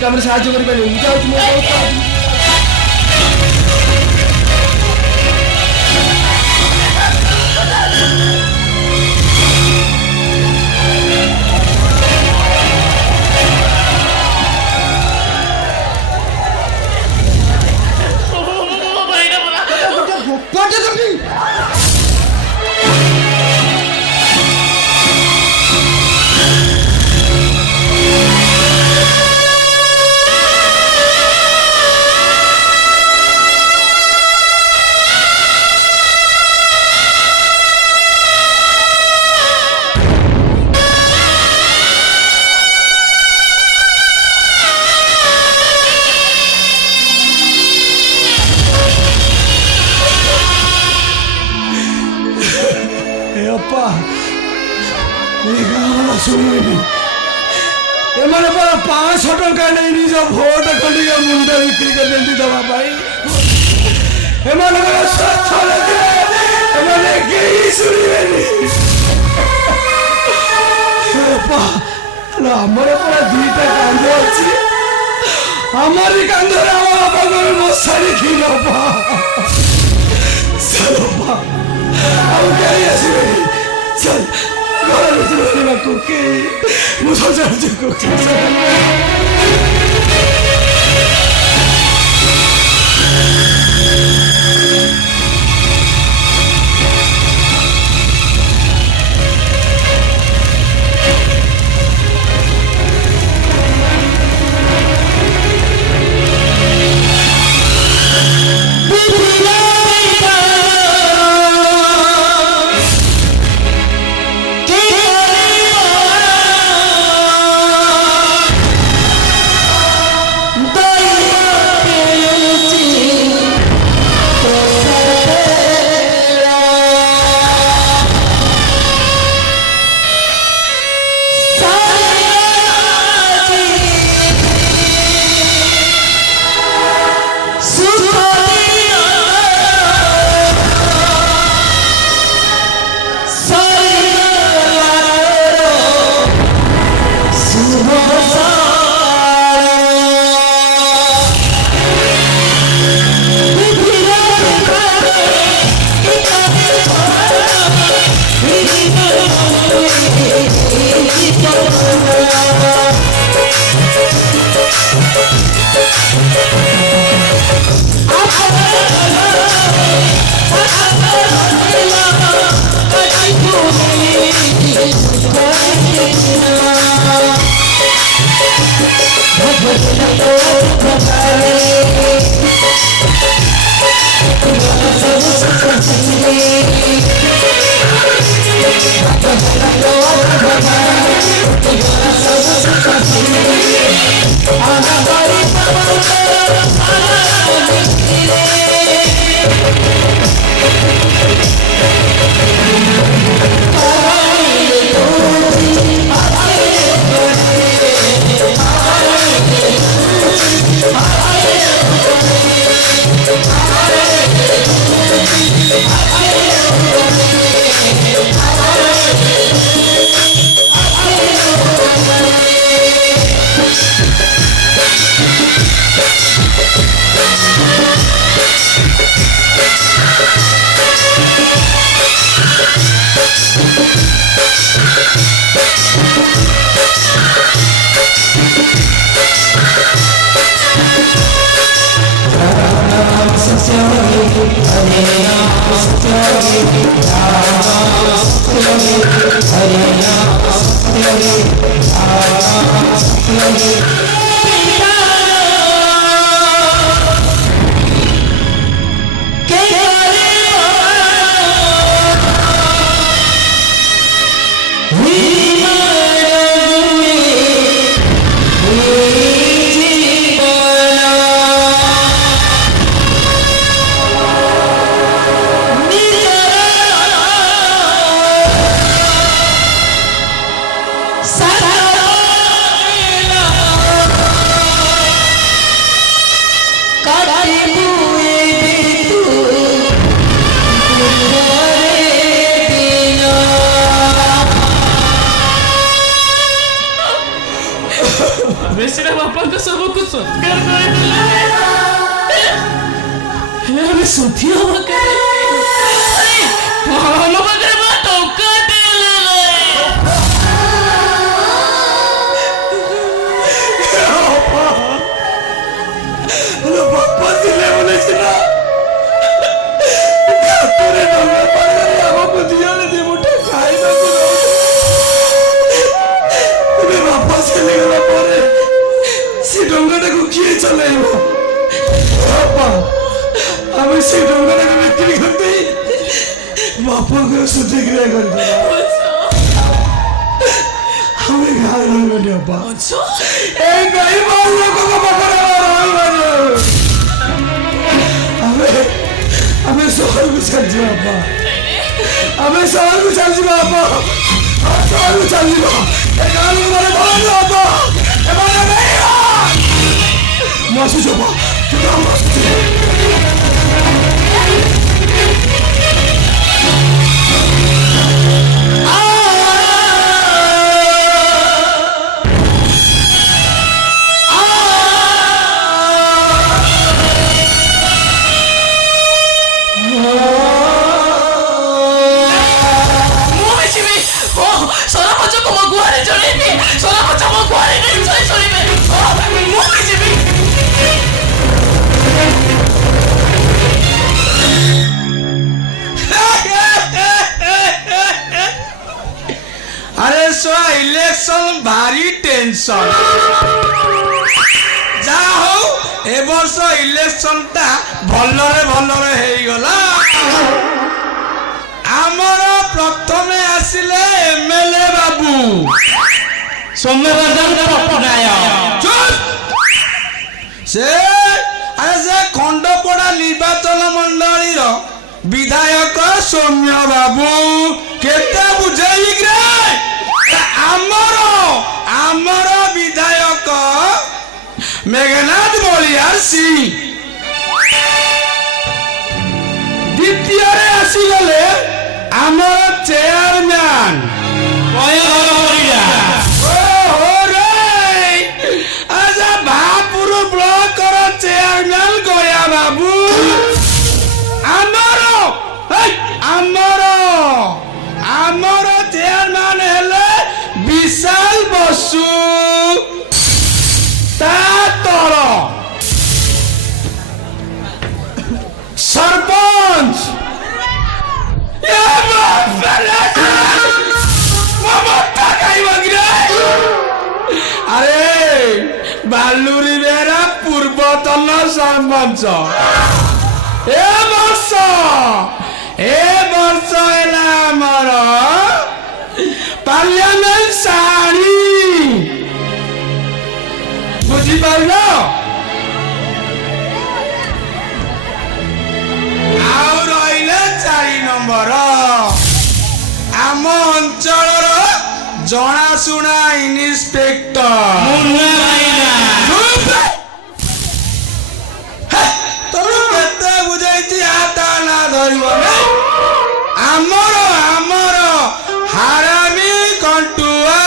काम साहाଯ୍य कर पारे मु जाउछु मो ଅପା ଶୁଣିବେନି ଏମାନେ ପରା 500 ଟଙ୍କା ନେଇ ନିଜ ଭୋଟ ଖଣ୍ଡିକ ମୁଣ୍ଡ ବିକ୍ରି କରିଛନ୍ତି ଦେବା ପାଇଁ ଏମାନଙ୍କର ସ୍ୱାର୍ଥ ଦେଖିଲେ ଏମାନେ କେହି ଶୁଣିବେନି ଅପା ଆମର ପରା 2ଟା କାନ୍ଧ ଅଛି আমারই কান্দরে আমার বাবার মশারি খিলবা চলবা আমি কেই আসবে চল ঘরে ভিতরে না কুকে মুসা যাচ্ছে কুকে बेसिरा बापांका सबको सत्कार କରିଦେଲେ ଆମେ ସୁଧି ହବ କେମିତି ଭଲ ପାଖରେ ବା ଟଙ୍କା ବାପା ଥିଲେ ବୋଲେ ସିନା ହାତରେ ଡଙ୍ଗା ପାଖରେ ଆମକୁ ଦିଅଲେ ଦି ମୁଠା ଖାଇବାକୁ ଏବେ ବାପା ଚାଲିଗଲା ପରେ ସେ ଡଙ୍ଗାଟାକୁ କିଏ ଚଲେଇବ ବାପା ଆମେ ସେ ଡଙ୍ଗାଟାକୁ ବିକ୍ରି କରିଦେଇ ବାପାଙ୍କର ଶୁଦ୍ଧିକ୍ରିୟା କରିଦେବା ଆମେ ଗାଁ ରହିବନି ବାପା এই গরিব ଲୋକଙ୍କ ପାଖରେ ରହିବାନି ଆମେ ସହରକୁ ଛାଡ଼ିଯିବା ବାପା ଆମେ ସହରକୁ ଚାଲିଯିବା ବାପା ସହରକୁ ଚାଲିଯିବା ଏ ଗାଁ ଲୋକମାନେ ଭଲ ନୁହଁ ବାପା ଏମାନେ ମୁଁ ଆସୁଛି ବାପା ମୁଁ ଆସୁଛି ସରପଞ୍ଚକୁ ମୋ ଗୁହାରି ଜଣେଇବି ସରପଞ୍ଚ ମୋ ଗୁହାରି ନିଶ୍ଚୟ ଶୁଣିବେ ମୁଁ ବି ଯିବି আরে সোয়া ইলেকশন ভারি টেনশন যা হও এ বর্ষ ইলেকশনটা ভলরে ভলরে হইগলা আমার প্রথমে আসিলে এমএলএ বাবু সৌম্যরঞ্জন পট্টনায়ক সে আরে সে খণ্ডপড়া নির্বাচন মন্ডলীর বিধায়ক সৌম্য বাবু কেতে বুঝাইবি রে আমার বিধায়ক মেঘনাথ বলিয়ার সিং দ্বিতীୟରେ ଆସିଗଲେ ଆମର ଚେୟାରମ୍ୟାନ ଆଚ୍ଛା ଭାପୁର ବ୍ଲକର ଚେୟାରମ୍ୟାନ ଗୟା ବାବୁ ଆମର ଚେୟାରମ୍ୟାନ ହେଲେ ବିଶାଲ ବସୁ ତା ତଳ सरपंच अरे बालुरी बेरा पूर्वतन सरपंच ए वर्ष है आमर पार्लियामेंट साड़ी बुझीपार ଆଉ ରହିଲେ 4 ନମ୍ବର ଆମ ଅଞ୍ଚଳର ଜଣାଶୁଣା ଇନ୍ସପେକ୍ଟର ତୋର କେତେ ବୁଝାଇଛି ତା ନା ଧରିବ ଆମର ହାରାମି କଣ୍ଟୁଆ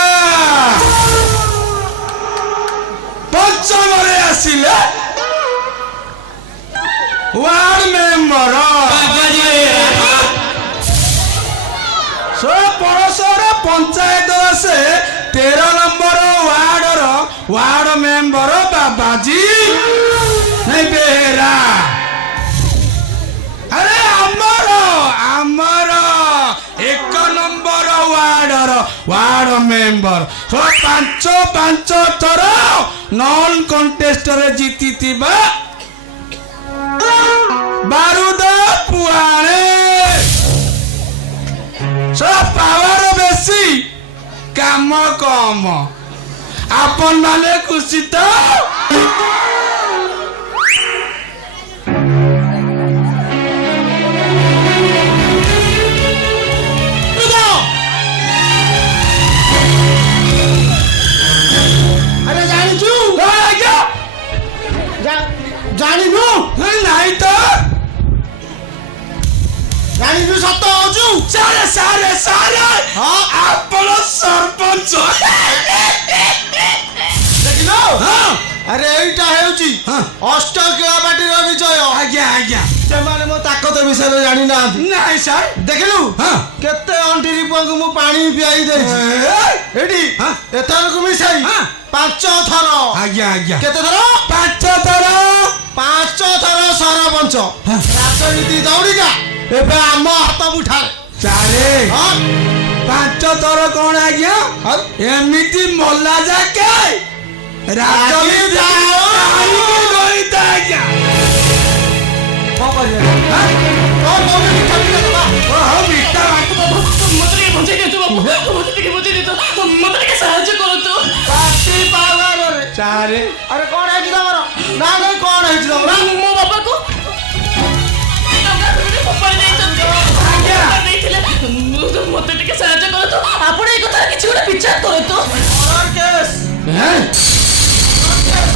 ପଞ୍ଚମରେ ଆସିଲେ वार्ड मेंबर पड़ोसर पंचायत से 13 नंबर वार्ड मेंबर बाबाजी नहीं बेहरा अरे आमर 1 नंबर वार्ड मेंबर 5 थर नॉन कंटेस्ट रे जीती बारूद पुआणे सब पावर बेसी काम कम आपन माने खुशी तो अरे जानिछु जानिनु नहीं तो जानिनु सत्य होजु सारे आपण सरपंच देखिलो अरे एटा हेउची अष्ट किलाबाटी रो विजय आज्ञा सेमाने मो ताकत विषय जानि ना नहीं सर देखिलु केते अंटिरी पंगु मु पानी पियाई देछि एडी एथर को मिसाई 5 थर आज्ञा केते थर 5 थर 5 थर सरपंच राजनीति दौड़िका एबे आम हाथ मुठार चारे 5 थर कौन आज्ञा एमिति मल्ला जाके राजनीति गणित आज्ञा मिठा मत ଟିକେ ବଞ୍ଚେଇ ଦିଅନ୍ତୁ ବାବୁ ମତେ ଟିକେ ବଞ୍ଚେଇ ଦିଅନ୍ତୁ ମତେ ଟିକେ ସାହାଯ୍ୟ କରନ୍ତୁ ପାଟି ପାୱାରରେ चारे अरे कौन है तमर ना नहीं कौन है तमर ମୋ ବାପାକୁ ଟଙ୍କା ଫୋପାଡ଼ି ଦେଇଛନ୍ତି ଦେଇଥିଲେ মতে টিকে সাহায্য করতো আপন এই কথা কিছু গোটে বিচার করতো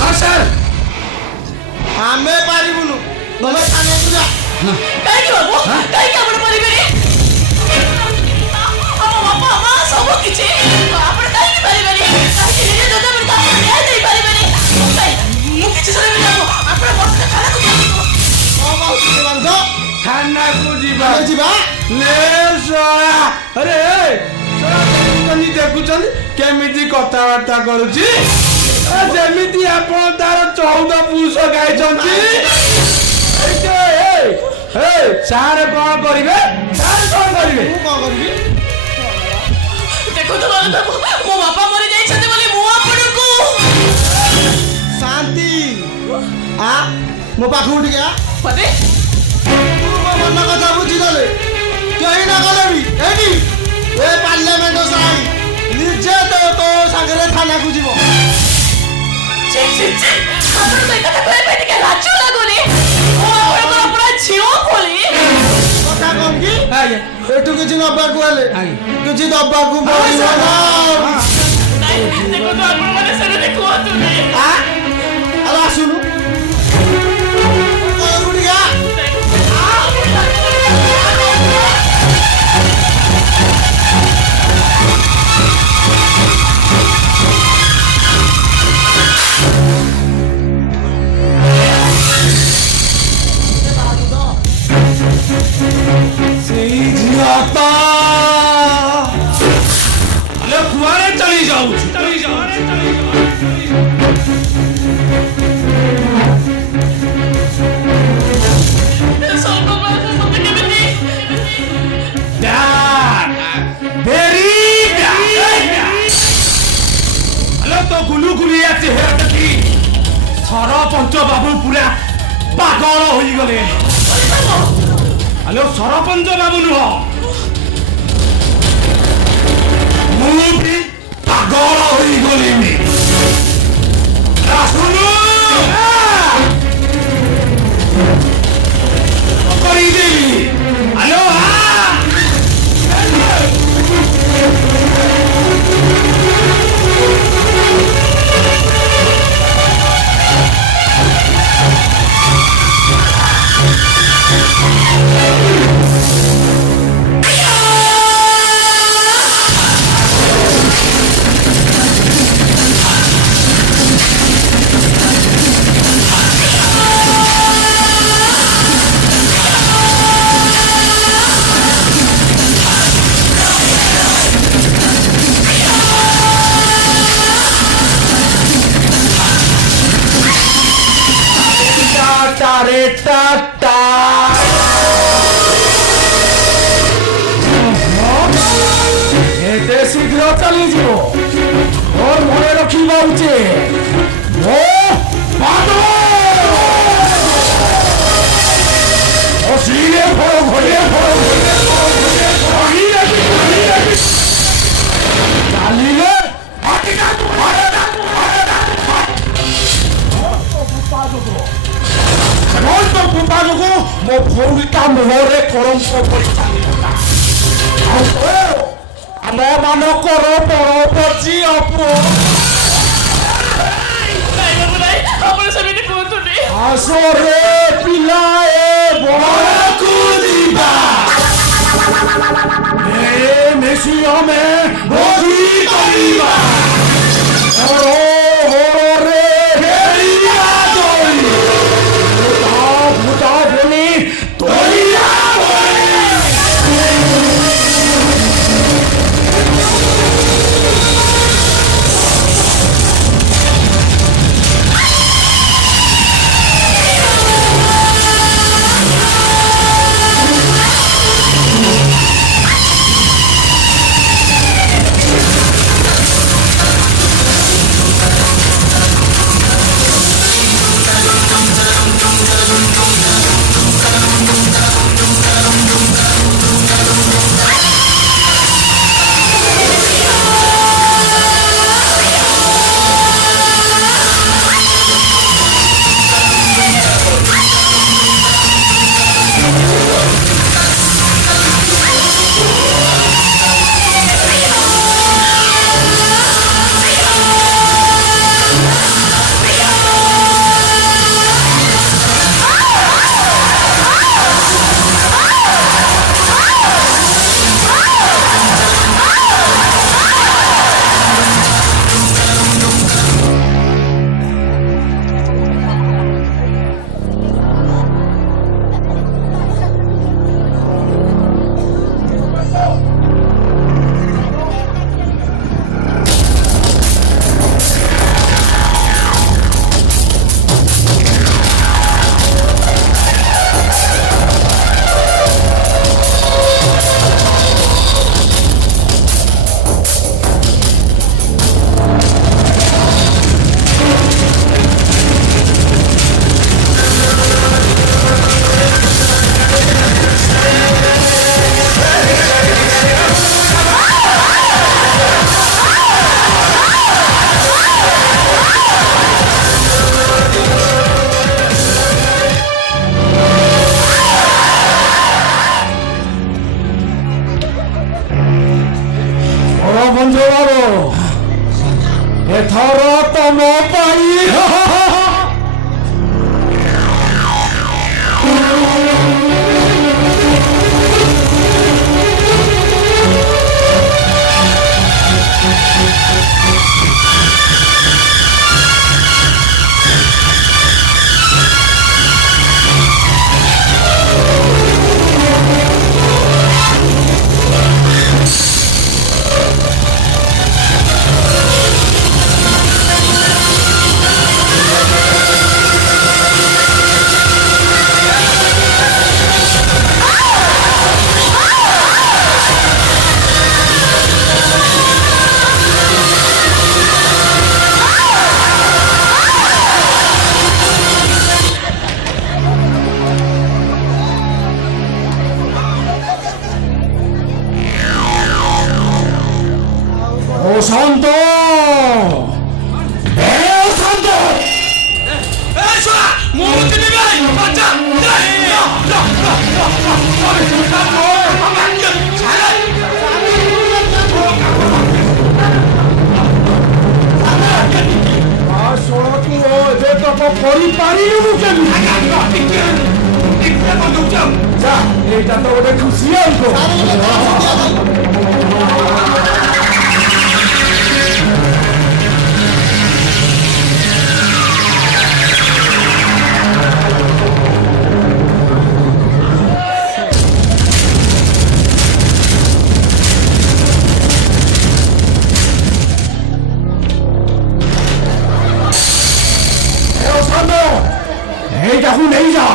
ହଁ ସାର୍ ଆମେ ପାରିବୁନୁ ତମେ ଥାନାକୁ ଯା କାହିଁକି ବାବୁ କାହିଁକି ଆପଣ ପାରିବେନି ଆମ ବାପା ମା ସବୁ କିଛି ଆପଣ କାହିଁକି ପାରିବେନି କାହିଁକି ନିଜେ ଜଗା ଆପଣ ନ୍ୟାୟ ଦେଇପାରିବେନି ମୁଁ କିଛି ଶୁଣିବି ନା ଆପଣ ମତେ ଖାନାକୁ ଦିଅନ୍ତୁ କଣ କହୁଛୁ ବାନ୍ଧ ଥାନାକୁ ଯିବା ଆମେ ଯିବା ଲେ ଶଳା ଆରେ ଦେଖୁଛନ୍ତି ଦେଖୁଛନ୍ତି କେମିତି କଥାବାର୍ତ୍ତା କରୁଛି ଯେମିତି ଆପଣ ତାର 14 ପୁରୁଷ ଗାଇଛନ୍ତି ସାର୍ କଣ କରିବେ ସାର୍ କଣ କରିବେ ମୁଁ କଣ କରିବି ଦେଖନ୍ତୁ ବାବୁ ମୋ ବାପା ମରି ଯାଇଛନ୍ତି ବୋଲି ମୁଁ ଆପଣଙ୍କୁ ଶାନ୍ତି ଆ ମୋ ପାଖକୁ ଟିକେ ଆ ପଦେ ତୁ ମୋ ମନ କଥା ବୁଝିଦେଲେ କେହି ନା କଲେ ବି ଏଠି ଏ ପାର୍ଲାମେଣ୍ଟ ସାହି ନିଜେ ତୋ ସାଙ୍ଗରେ ଥାନାକୁ ଯିବ ଆପଣ ତ କଥା କହିବା ପାଇଁ ଟିକେ ଲାଜ ଲାଗୁନି ମୁଁ ଆପଣଙ୍କର ପୁରା ଝିଅ ବୋଲି କଥା କଣ କି ଆଜ୍ଞା ଏଠୁ କିଛି ନବାକୁ ହେଲେ ଆଜ୍ଞା। କିଛି ଦବାକୁ ପଡିବ ନା ନାଇଁ ଦେଖନ୍ତୁ ଆପଣ ମାନେ ସେମିତି କୁହନ୍ତୁନି ଆରେ ଆସୁନୁ ଟିକେ ଆ। ସେଇ ଝିଅଟା ହେଲେ କୁଆଡ଼େ ଚଳି ଯାଉଛି ମତେ କେମିତି ହେଲେ ତ ଗୁଲୁଗୁଲି ଅଛି ଦେଖି ସରପଞ୍ଚ ବାବୁ ପୁରା ପାଗଳ ହୋଇଗଲେ ହ୍ୟାଲୋ ସରପଞ୍ଚ ବାବୁ ନୁହଁ ମୁଁ ବି ପାଗଳ ହୋଇଗଲିଣି ଆସୁନୁ କରିଦେବି ହ୍ୟାଲୋ रे टाटा एते शीघ्र चली जीवो और मने रखिबा उचित ओ पादो ओ सीने भरो भरे चालीले आटिका 부빠지고 뭐 보니까 뭐래 그런 거 버리잖아. 너만 걸어 버지 없고. ଆପଣ ସେମିତି କୁହନ୍ତୁନି 아소레 빌라에 뭐라꾸지바. 내 메시엄에 뭐지 거리바. 호로호로레 베리아도리. 보니 ମୋ ପାଇଁ ও শান্ত ও শান্ত এই শোনা মুরুতি দিবি বাচ্চা ଶୁଣ ତୁ ଏବେ ତକ କରିପାରିବୁ କେମିତି ଯା ଏଇଟା ତ ଗୋଟେ ଖୁସି ଆଉ এইটাକୁ ନେଇଯା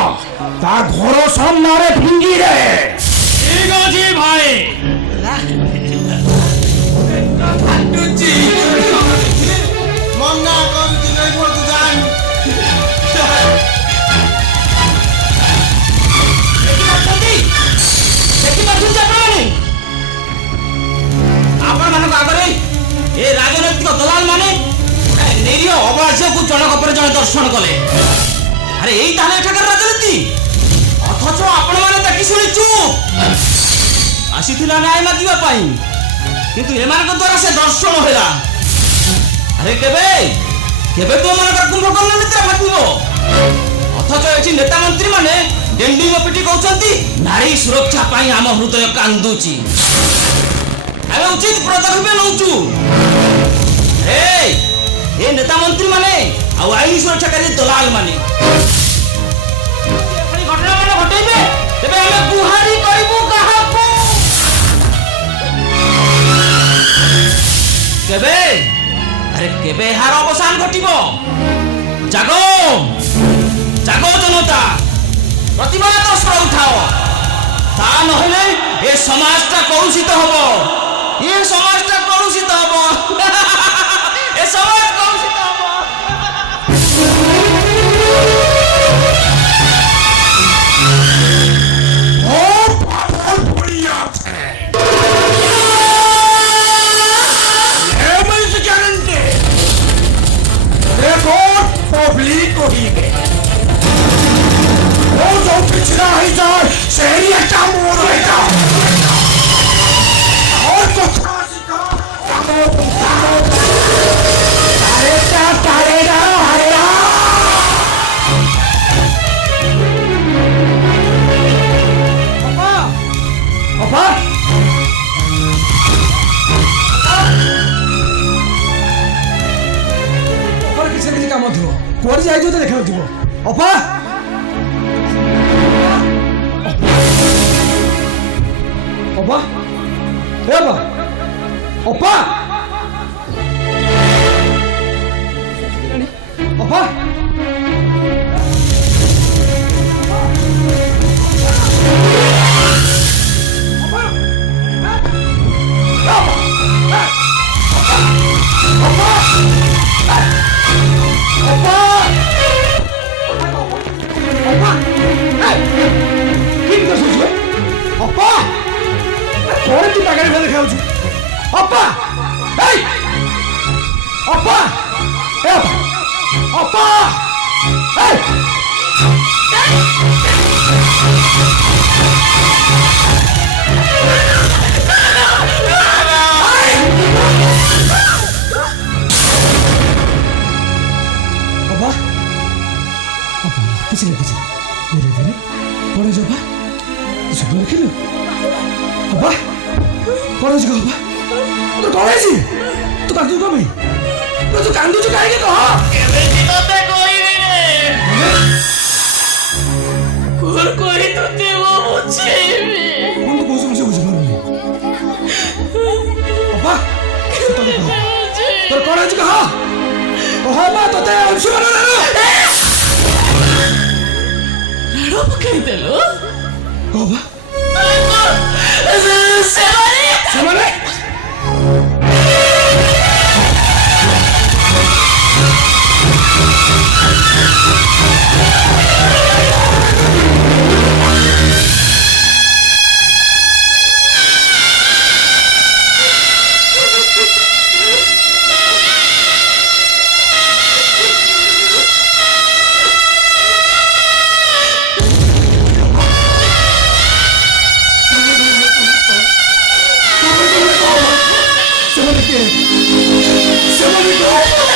ତା ଘର ସାମ୍ନାରେ ଫିଙ୍ଗିରେ ঠিক আছে ভাই ମନା କରୁଛି ନାଇଁ ତୁ ଜାଣି ଆପଣମାନଙ୍କ ଆଗରେ ଏ ରାଜନୈତିକ ଦଲାଲ ମାନେ ନିରୀହ ଅବଳାଝିଅକୁ ଜଣକ ପରେ ଜଣେ ଦର୍ଶନ କଲେ। ଆରେ ଏଇ ତାହେଲେ ଏଠାକାର ରାଜନୀତି। ଅଥଚ ଆପଣମାନେ ଦେଖି ଶୁଣି ଚୁପ୍ ଆସିଥିଲା ନ୍ୟାୟ ମାଗିବା ପାଇଁ, କିନ୍ତୁ ଏମାନଙ୍କ ଦ୍ୱାରା ସେ ଦର୍ଶନ ହେଲା। ଆରେ କେବେ କେବେ ତୁମମାନଙ୍କର କୁମ୍ଭକର୍ଣ୍ଣ ନିଦ୍ରା ଭାଙ୍ଗିବ? ଅଥଚ ଏଠି ନେତା ମନ୍ତ୍ରୀ ମାନେ ଡେଣ୍ଡିଙ୍ଗ ପିଟି କହୁଛନ୍ତି ନାରୀ ସୁରକ୍ଷା ପାଇଁ ଆମ ହୃଦୟ କାନ୍ଦୁଛି। ଆମେ ଉଚିତ ପଦକ୍ଷେପ ନେଉଛୁ। ଏ ନେତା ମନ୍ତ୍ରୀ ମାନେ ଆଉ ଆଇନ ସୁରକ୍ଷାକାରୀ ଦଲାଲ ମାନେ ଘଟଣା ମାନେ ଘଟେଇବେ, ତେବେ ଆମେ ଗୁହାରି କରିବୁ କାହାକୁ? କେବେ ଆରେ କେବେ ଏହାର ଅବସାନ ଘଟିବ? ଜାଗ ଜାଗ ଜନତା, ପ୍ରତିବାଦ ସ୍ୱର ଉଠାଅ। ତା ନହେଲେ ଏ ସମାଜଟା କଳୁଷିତ ହବ। ଏ ସମାଜଟା କଳୁଷିତ ହବ। ଏ ସମାଜ କଳୁଷିତ ହବ। पब्लिक को ही वो जो पिछड़ा ही जाए शहरी अच्छा मोड़ रहेगा और तो କିଛି କାମ ଥିବ, କୁଆଡେ ଯାଇଥିବ ତ ଦେଖାଉଥିବ। ଅପା ଅପା ଏ ଅପା ଅପା ଅପା କଣ ତୁ ପାଗଳ ଭଳି ଦେଖାଉଛୁ? ଅପା ଅପା ଅପା ବୁଝିଲି ଧୀରେ ଧୀରେ ପଡେ ଯବା ସବୁ ଦେଖିଲୁ ହବା ପଡେ ଯା ହବା ତୋର କଣ ହେଇଛି ତୁ କାନ୍ଦୁଛୁ କଣ ପାଇଁ ତୁ କାନ୍ଦୁଛୁ କାହିଁକି କହ କେମିତି ତତେ କହିବି ରେ କୁର କହି ତତେ ମୁଁ ବୁଝେଇବି କଣ ତୁ କହୁଛୁ ସେ ବୁଝିପାରୁନି ହବା ତୋର କଣ ହେଇଛି କହ ମା ତତେ ଅଂଶୁମାନ ରାଣ ପକେଇଦେଲୁ କହ ବା ସେମାନେ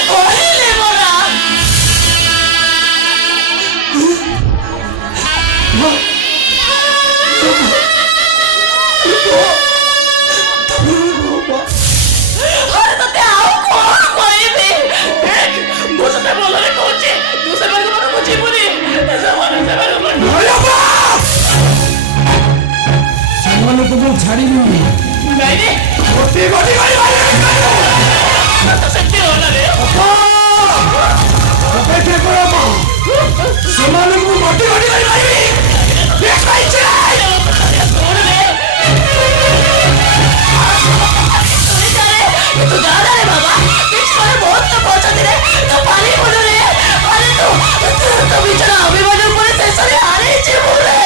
କହିଲେ ମୋରା ଆରେ ତତେ ଆଉ କଣ କହିବି ମୁଁ ତତେ ଭଲରେ କହୁଛି ତୁ ସେମାନଙ୍କ ମାନଙ୍କୁ ଯିବୁନି ସେମାନଙ୍କୁ ମୁଁ ଛାଡ଼ିବି ନାଇଁ ତ ସେମିତି ହଲା ରେ ଅପେକ୍ଷା କର ମା ସେମାନଙ୍କୁ ଗୋଟି ଗୋଟି କରି ମାରିବି ତୁ ଜାଣା ରେ ବାବା କିଛି ବହୁତ ପଛରେ ତୁ ପାଣି ପଡରେ ଆରେ ତୁ ବିଚାର ଅଭିମାନ ଉପରେ ଶେଷରେ ହାରିଛି ବୋଲେ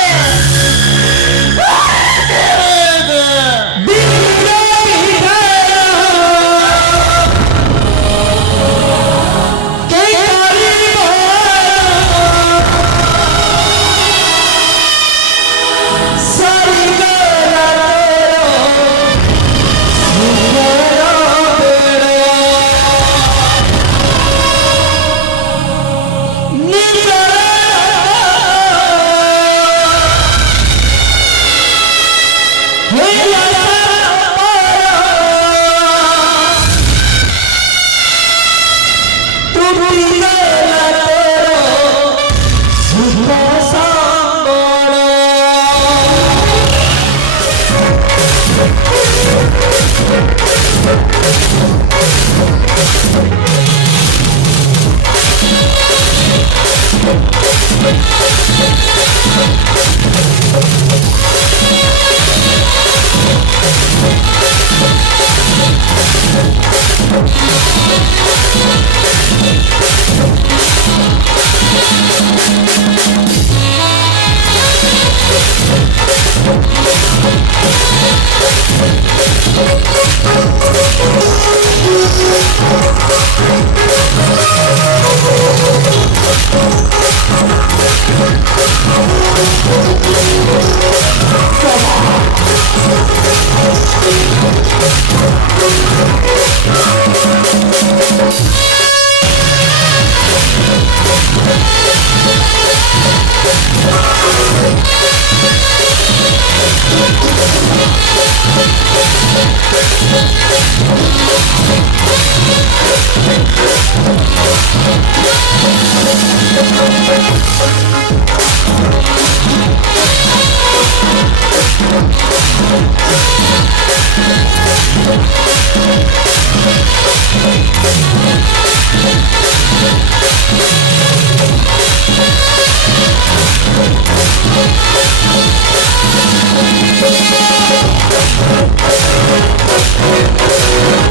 Thank you.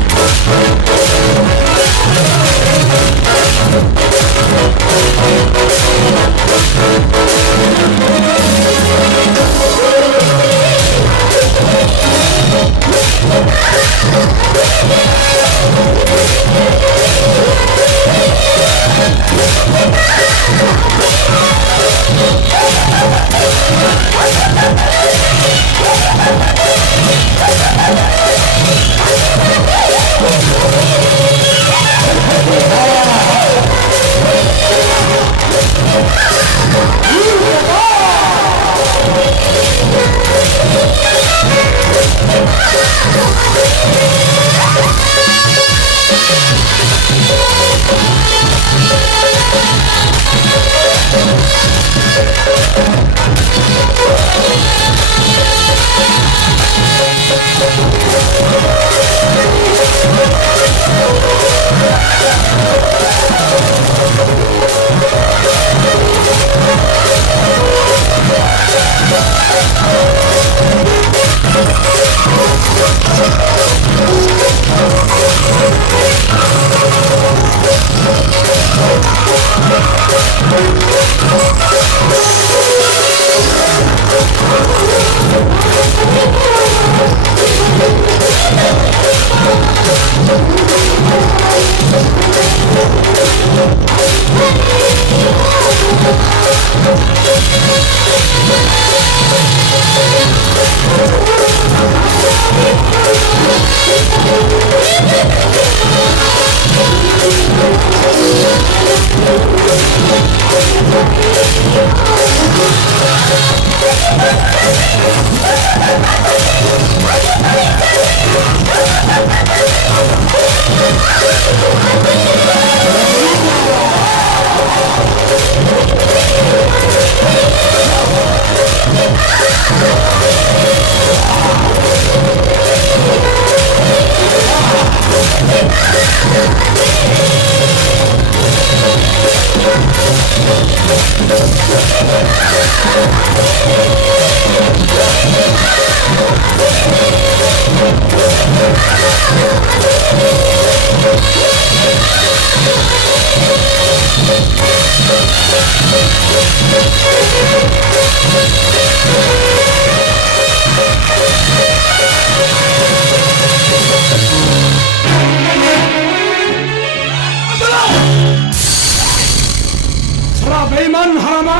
ଛଡ଼ା ବେଇମାନ ହାରାମା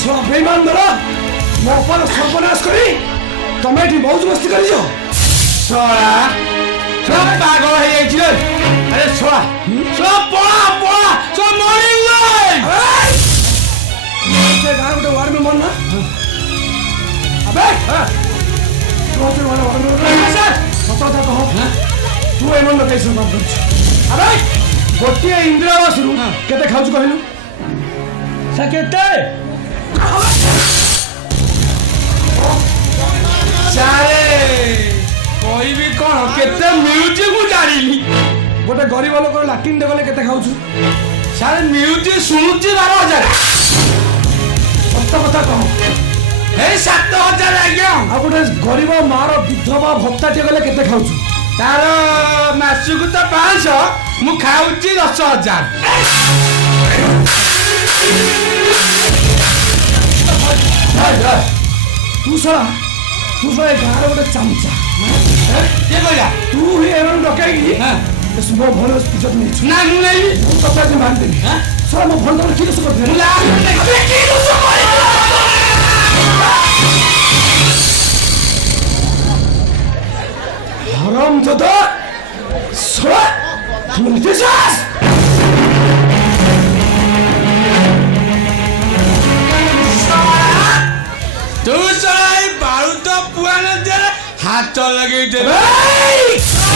ଛଡ଼ା ବେଇମାନ ଧରା ମୋ ଉପରେ ସର୍ବନାଶ କରି ତମେ ଏଠି ମଉଜ ମସ୍ତି କରିଛ ଶଳା ଶଳା ପାଗଳ ହେଇଯାଇଛି ରେ ଆରେ ଶଳା ଶଳା ପଳା ପଳା ଶଳା ମରିଗଲେ ସେ ଗାଁ ଗୋଟେ ୱାର୍ଡ ମେମ୍ବର ନା ଆବେ ତୁ ହଉଛୁ ୱାର୍ଡ ମେମ୍ବର ସତ କଥା କହ ତୁ ଏମାନେ କେହି କାମ କରୁଛୁ ଆବେ ଗୋଟିଏ ଇନ୍ଦିରା ଆବାସରୁ କେତେ ଖାଉଛୁ କହିଲୁ ସେ କେତେ ସାରେ କହିବି କଣ କେତେ ମିଳୁଛି ମୁଁ ଜାଣିନି ଗୋଟେ ଗରିବ ଲୋକର ଲାଟ୍ରିନ୍ଟେ ଗଲେ କେତେ ଖାଉଛୁ ସାରେ ମିଳୁଛି ଶୁଣୁଛି 12,000 ସତ କଥା କହ ଏଇ 7,000 ଆଜ୍ଞା ଆଉ ଗୋଟେ ଗରିବ ମାର ବିଧବା ଭତ୍ତାଟିଏ ଗଲେ କେତେ ଖାଉଛୁ ତାର ମାସକୁ ତ 500 ମୁଁ ଖାଉଛି 10,000 ତୁ ଶଳା ଏ ଗାଁର ଗୋଟେ ଚାମଚା କିଏ କହିଲା ତୁ ହିଁ ଏମାନଙ୍କୁ ଡକାଇକି ମୋ ଭଉଣୀର ଇଜ୍ଜତ ନେଇଛୁ ନା ମୁଁ ନେଇବି ମୁଁ ତତେ ଆଜି ମାରିଦେବି ଶଳା ମୋ ଭଉଣୀ ତମର କି ଦୋଷ କରିଥିଲେ ହରମ ଯୋଦା ଶଳା ତୁ ନିଜେ ଯାস ତୁ ଶଳା ଏଇ ବାଳୁତ ପୁଆଣ ଦେହରେ ହାତ ଲଗେଇ ଦେବେ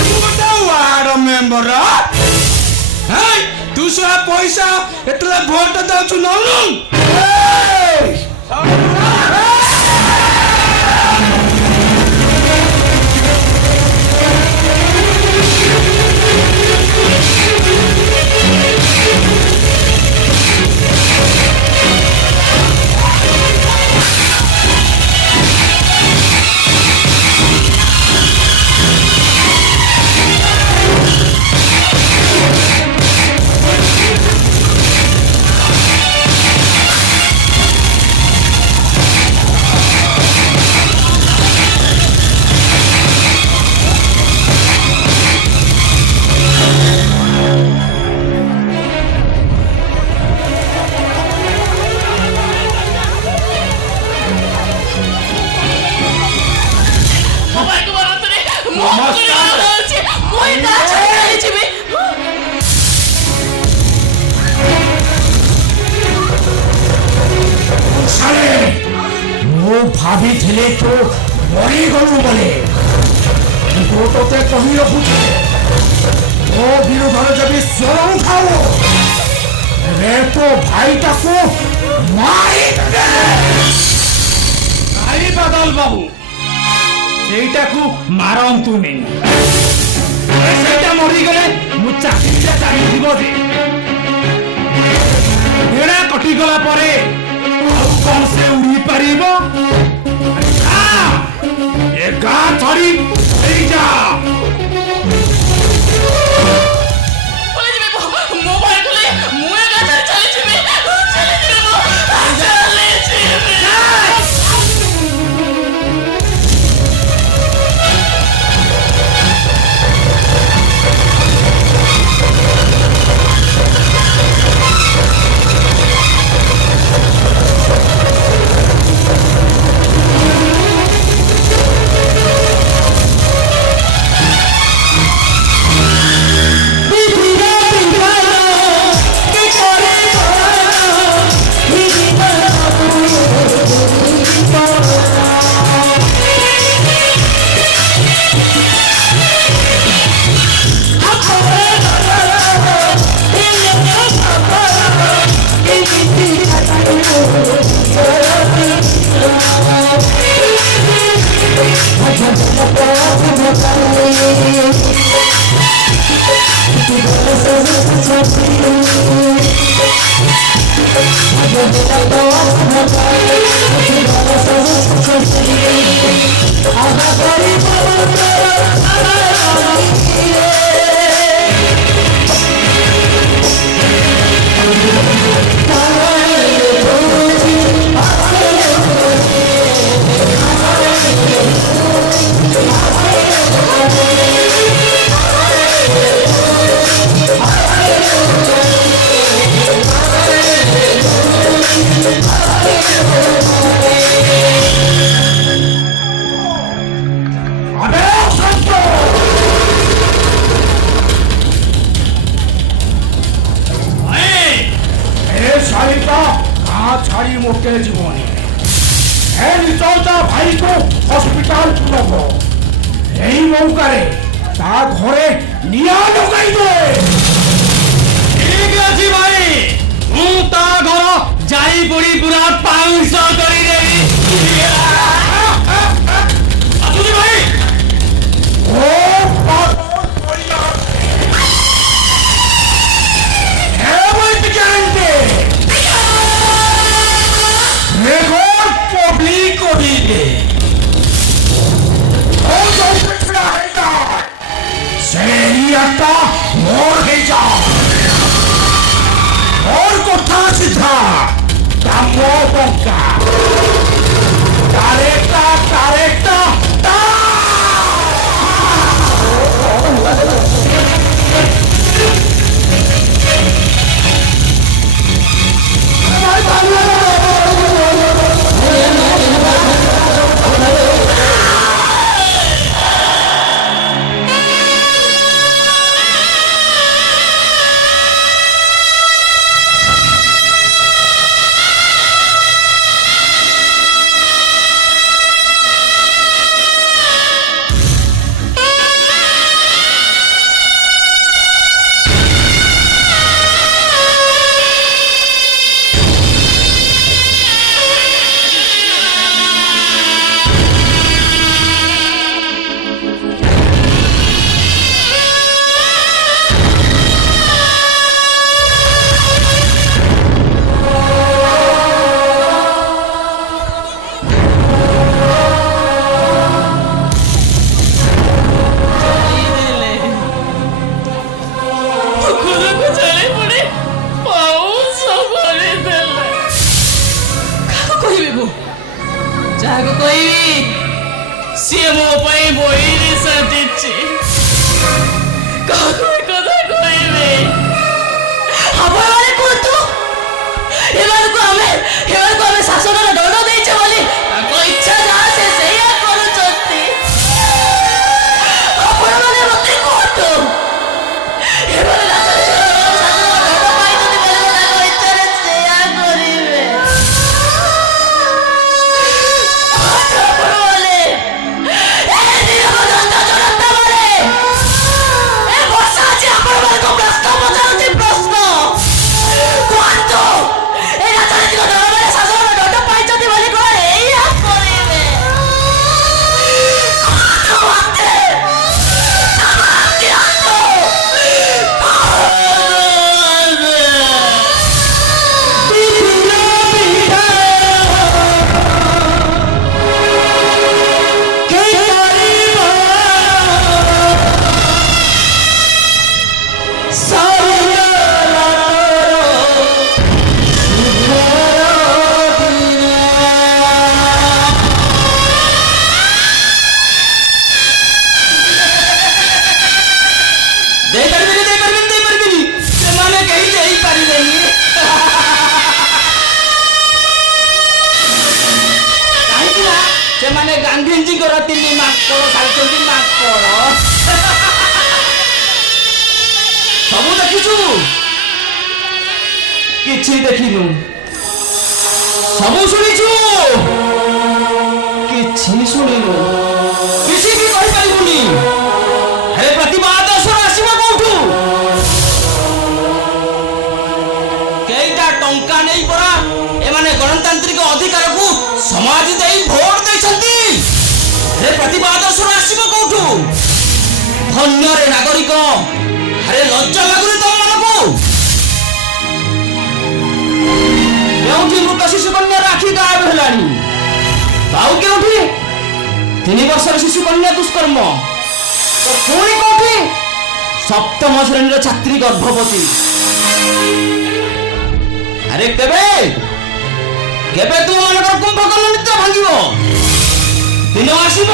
ମୁଁ ଗୋଟେ ୱାର୍ଡ ମେମ୍ବର ତୁ ଶଳା ପଇସା ଏତେବେଳେ ଭୋଟ ଦଉଛୁ ନଉନୁ ମୁଁ ଭାବିଥିଲି ତୁ ମରିଗଲୁ ବୋଲି କିନ୍ତୁ ତୋତେ କହି ରଖୁଛି ମୋ ବିରୁଦ୍ଧରେ ଯଦି ସ୍ୱର ଉଠାଉ ରେ ତୋ ଭାଇଟାକୁ ମାରିଦେ ଭାଇ ବାଦଲ ବାବୁ এইটাকু মারନ୍ତୁନି ସେଇଟା ମରିଗଲେ ମୁଁ ଚାକିରିଟା ଚାଲିଯିବ ଯେ ବେଳା କଟିଗଲା ପରେ ଆଉ କଣ ସେ ଉଡି ପାରିବ ଏ ଗାଁ ଛାଡି ହେଇଯା মোবাইল খুলে মুয়ে গাছে চলে যাবে চলে যাবে ছাড়ি মোটে জীবনে চলতা ভাইকে হসপিটাল তুলব এই মৌকারে তা ঘরে নিয়া ঢুকাই দে। ঠিক আছে ভাই, ମୁଁ ତା ଘର ଯାଇ ପଡ଼ି ପୁରା ପାଉଁଶ କରିଦେବି। ଆସୁଛି ଭାଇ। ও public କରିଦେ। সেরিয়াটা মোর হয়ে যা মোর কথা সিধা কাম বঙ্কা কারেক্টা কারেক্টা ଯାହାକୁ କହିବି ସିଏ ମୋ ପାଇଁ ବହି ସାଜିଛି। କାହାକୁ ଏ କଥା କହିବି? ଆପଣମାନେ କୁହନ୍ତୁ, ଏମାନଙ୍କୁ ଆମେ ଶାସନର ଦଣ୍ଡ ଦେଇଛେ ବୋଲି ତାଙ୍କ ଇଚ୍ଛା ଯାହା ସେ ସେଇଆ କରୁଛନ୍ତି। ଆପଣମାନେ ମତେ କୁହନ୍ତୁ, ଏମାନେ ଗାନ୍ଧୀଜୀଙ୍କର 3 ମାଙ୍କଡ଼ ଖାଇଛନ୍ତି। ମାଙ୍କଡ଼ ସବୁ ଦେଖିଛୁ, କିଛି ଦେଖିନୁ। ସବୁ ଶୁଣିଛୁ, କିଛି ଶୁଣିନୁ। କିଛି ବି କହିପାରିବୁନି। ହେଲେ ପ୍ରତିବାଦ ସ୍ୱର ଆସିବ କୋଉଠୁ? କେଇଟା ଟଙ୍କା ନେଇ ପରା ଏମାନେ ଗଣତା ଧନ୍ୟରେ ନାଗରିକ। ଆରେ ଲଜ୍ଜା ଲାଗୁନି ତମ ମାନଙ୍କୁ? କେଉଁଠି ମୃତ ଶିଶୁ କନ୍ୟାର ଆଖି ଗାୟବ ହେଲାଣି, ଆଉ କେଉଁଠି 3 ବର୍ଷର ଶିଶୁ କନ୍ୟା ଦୁଷ୍କର୍ମ, ତ ପୁଣି କୋଉଠି 7ମ ଶ୍ରେଣୀର ଛାତ୍ରୀ ଗର୍ଭବତୀ। ଆରେ କେବେ କେବେ ତୁମମାନଙ୍କର କୁମ୍ଭକର୍ଣ୍ଣ ନିଦ୍ରା ଭାଙ୍ଗିବ? ଦିନ ଆସିବ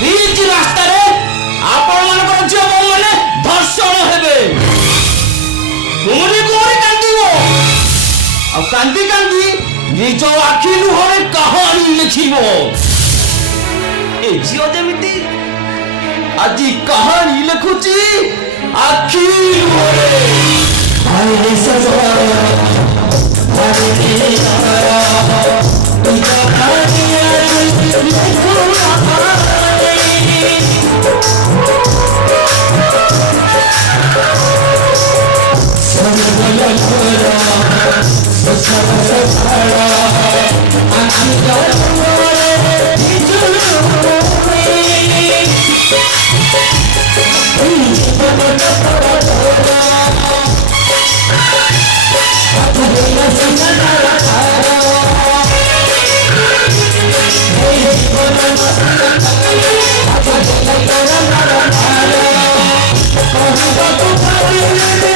ବିଚ୍ ରାସ୍ତାରେ ଆପଣମାନଙ୍କର ଝିଅ ବୋହୂମାନେ ଧର୍ଷଣ ହେବେ, କୁମୁରି କୁମୁରି କାନ୍ଦିବ, ଆଉ କାନ୍ଦି କାନ୍ଦି ନିଜ ଆଖି ଲୁହରେ କାହାଣୀ ଲେଖିବ। ଏ ଝିଅ ଯେମିତି ଆଜି କାହାଣୀ ଲେଖୁଛି ଆଖି ଲୁହରେ। Hey,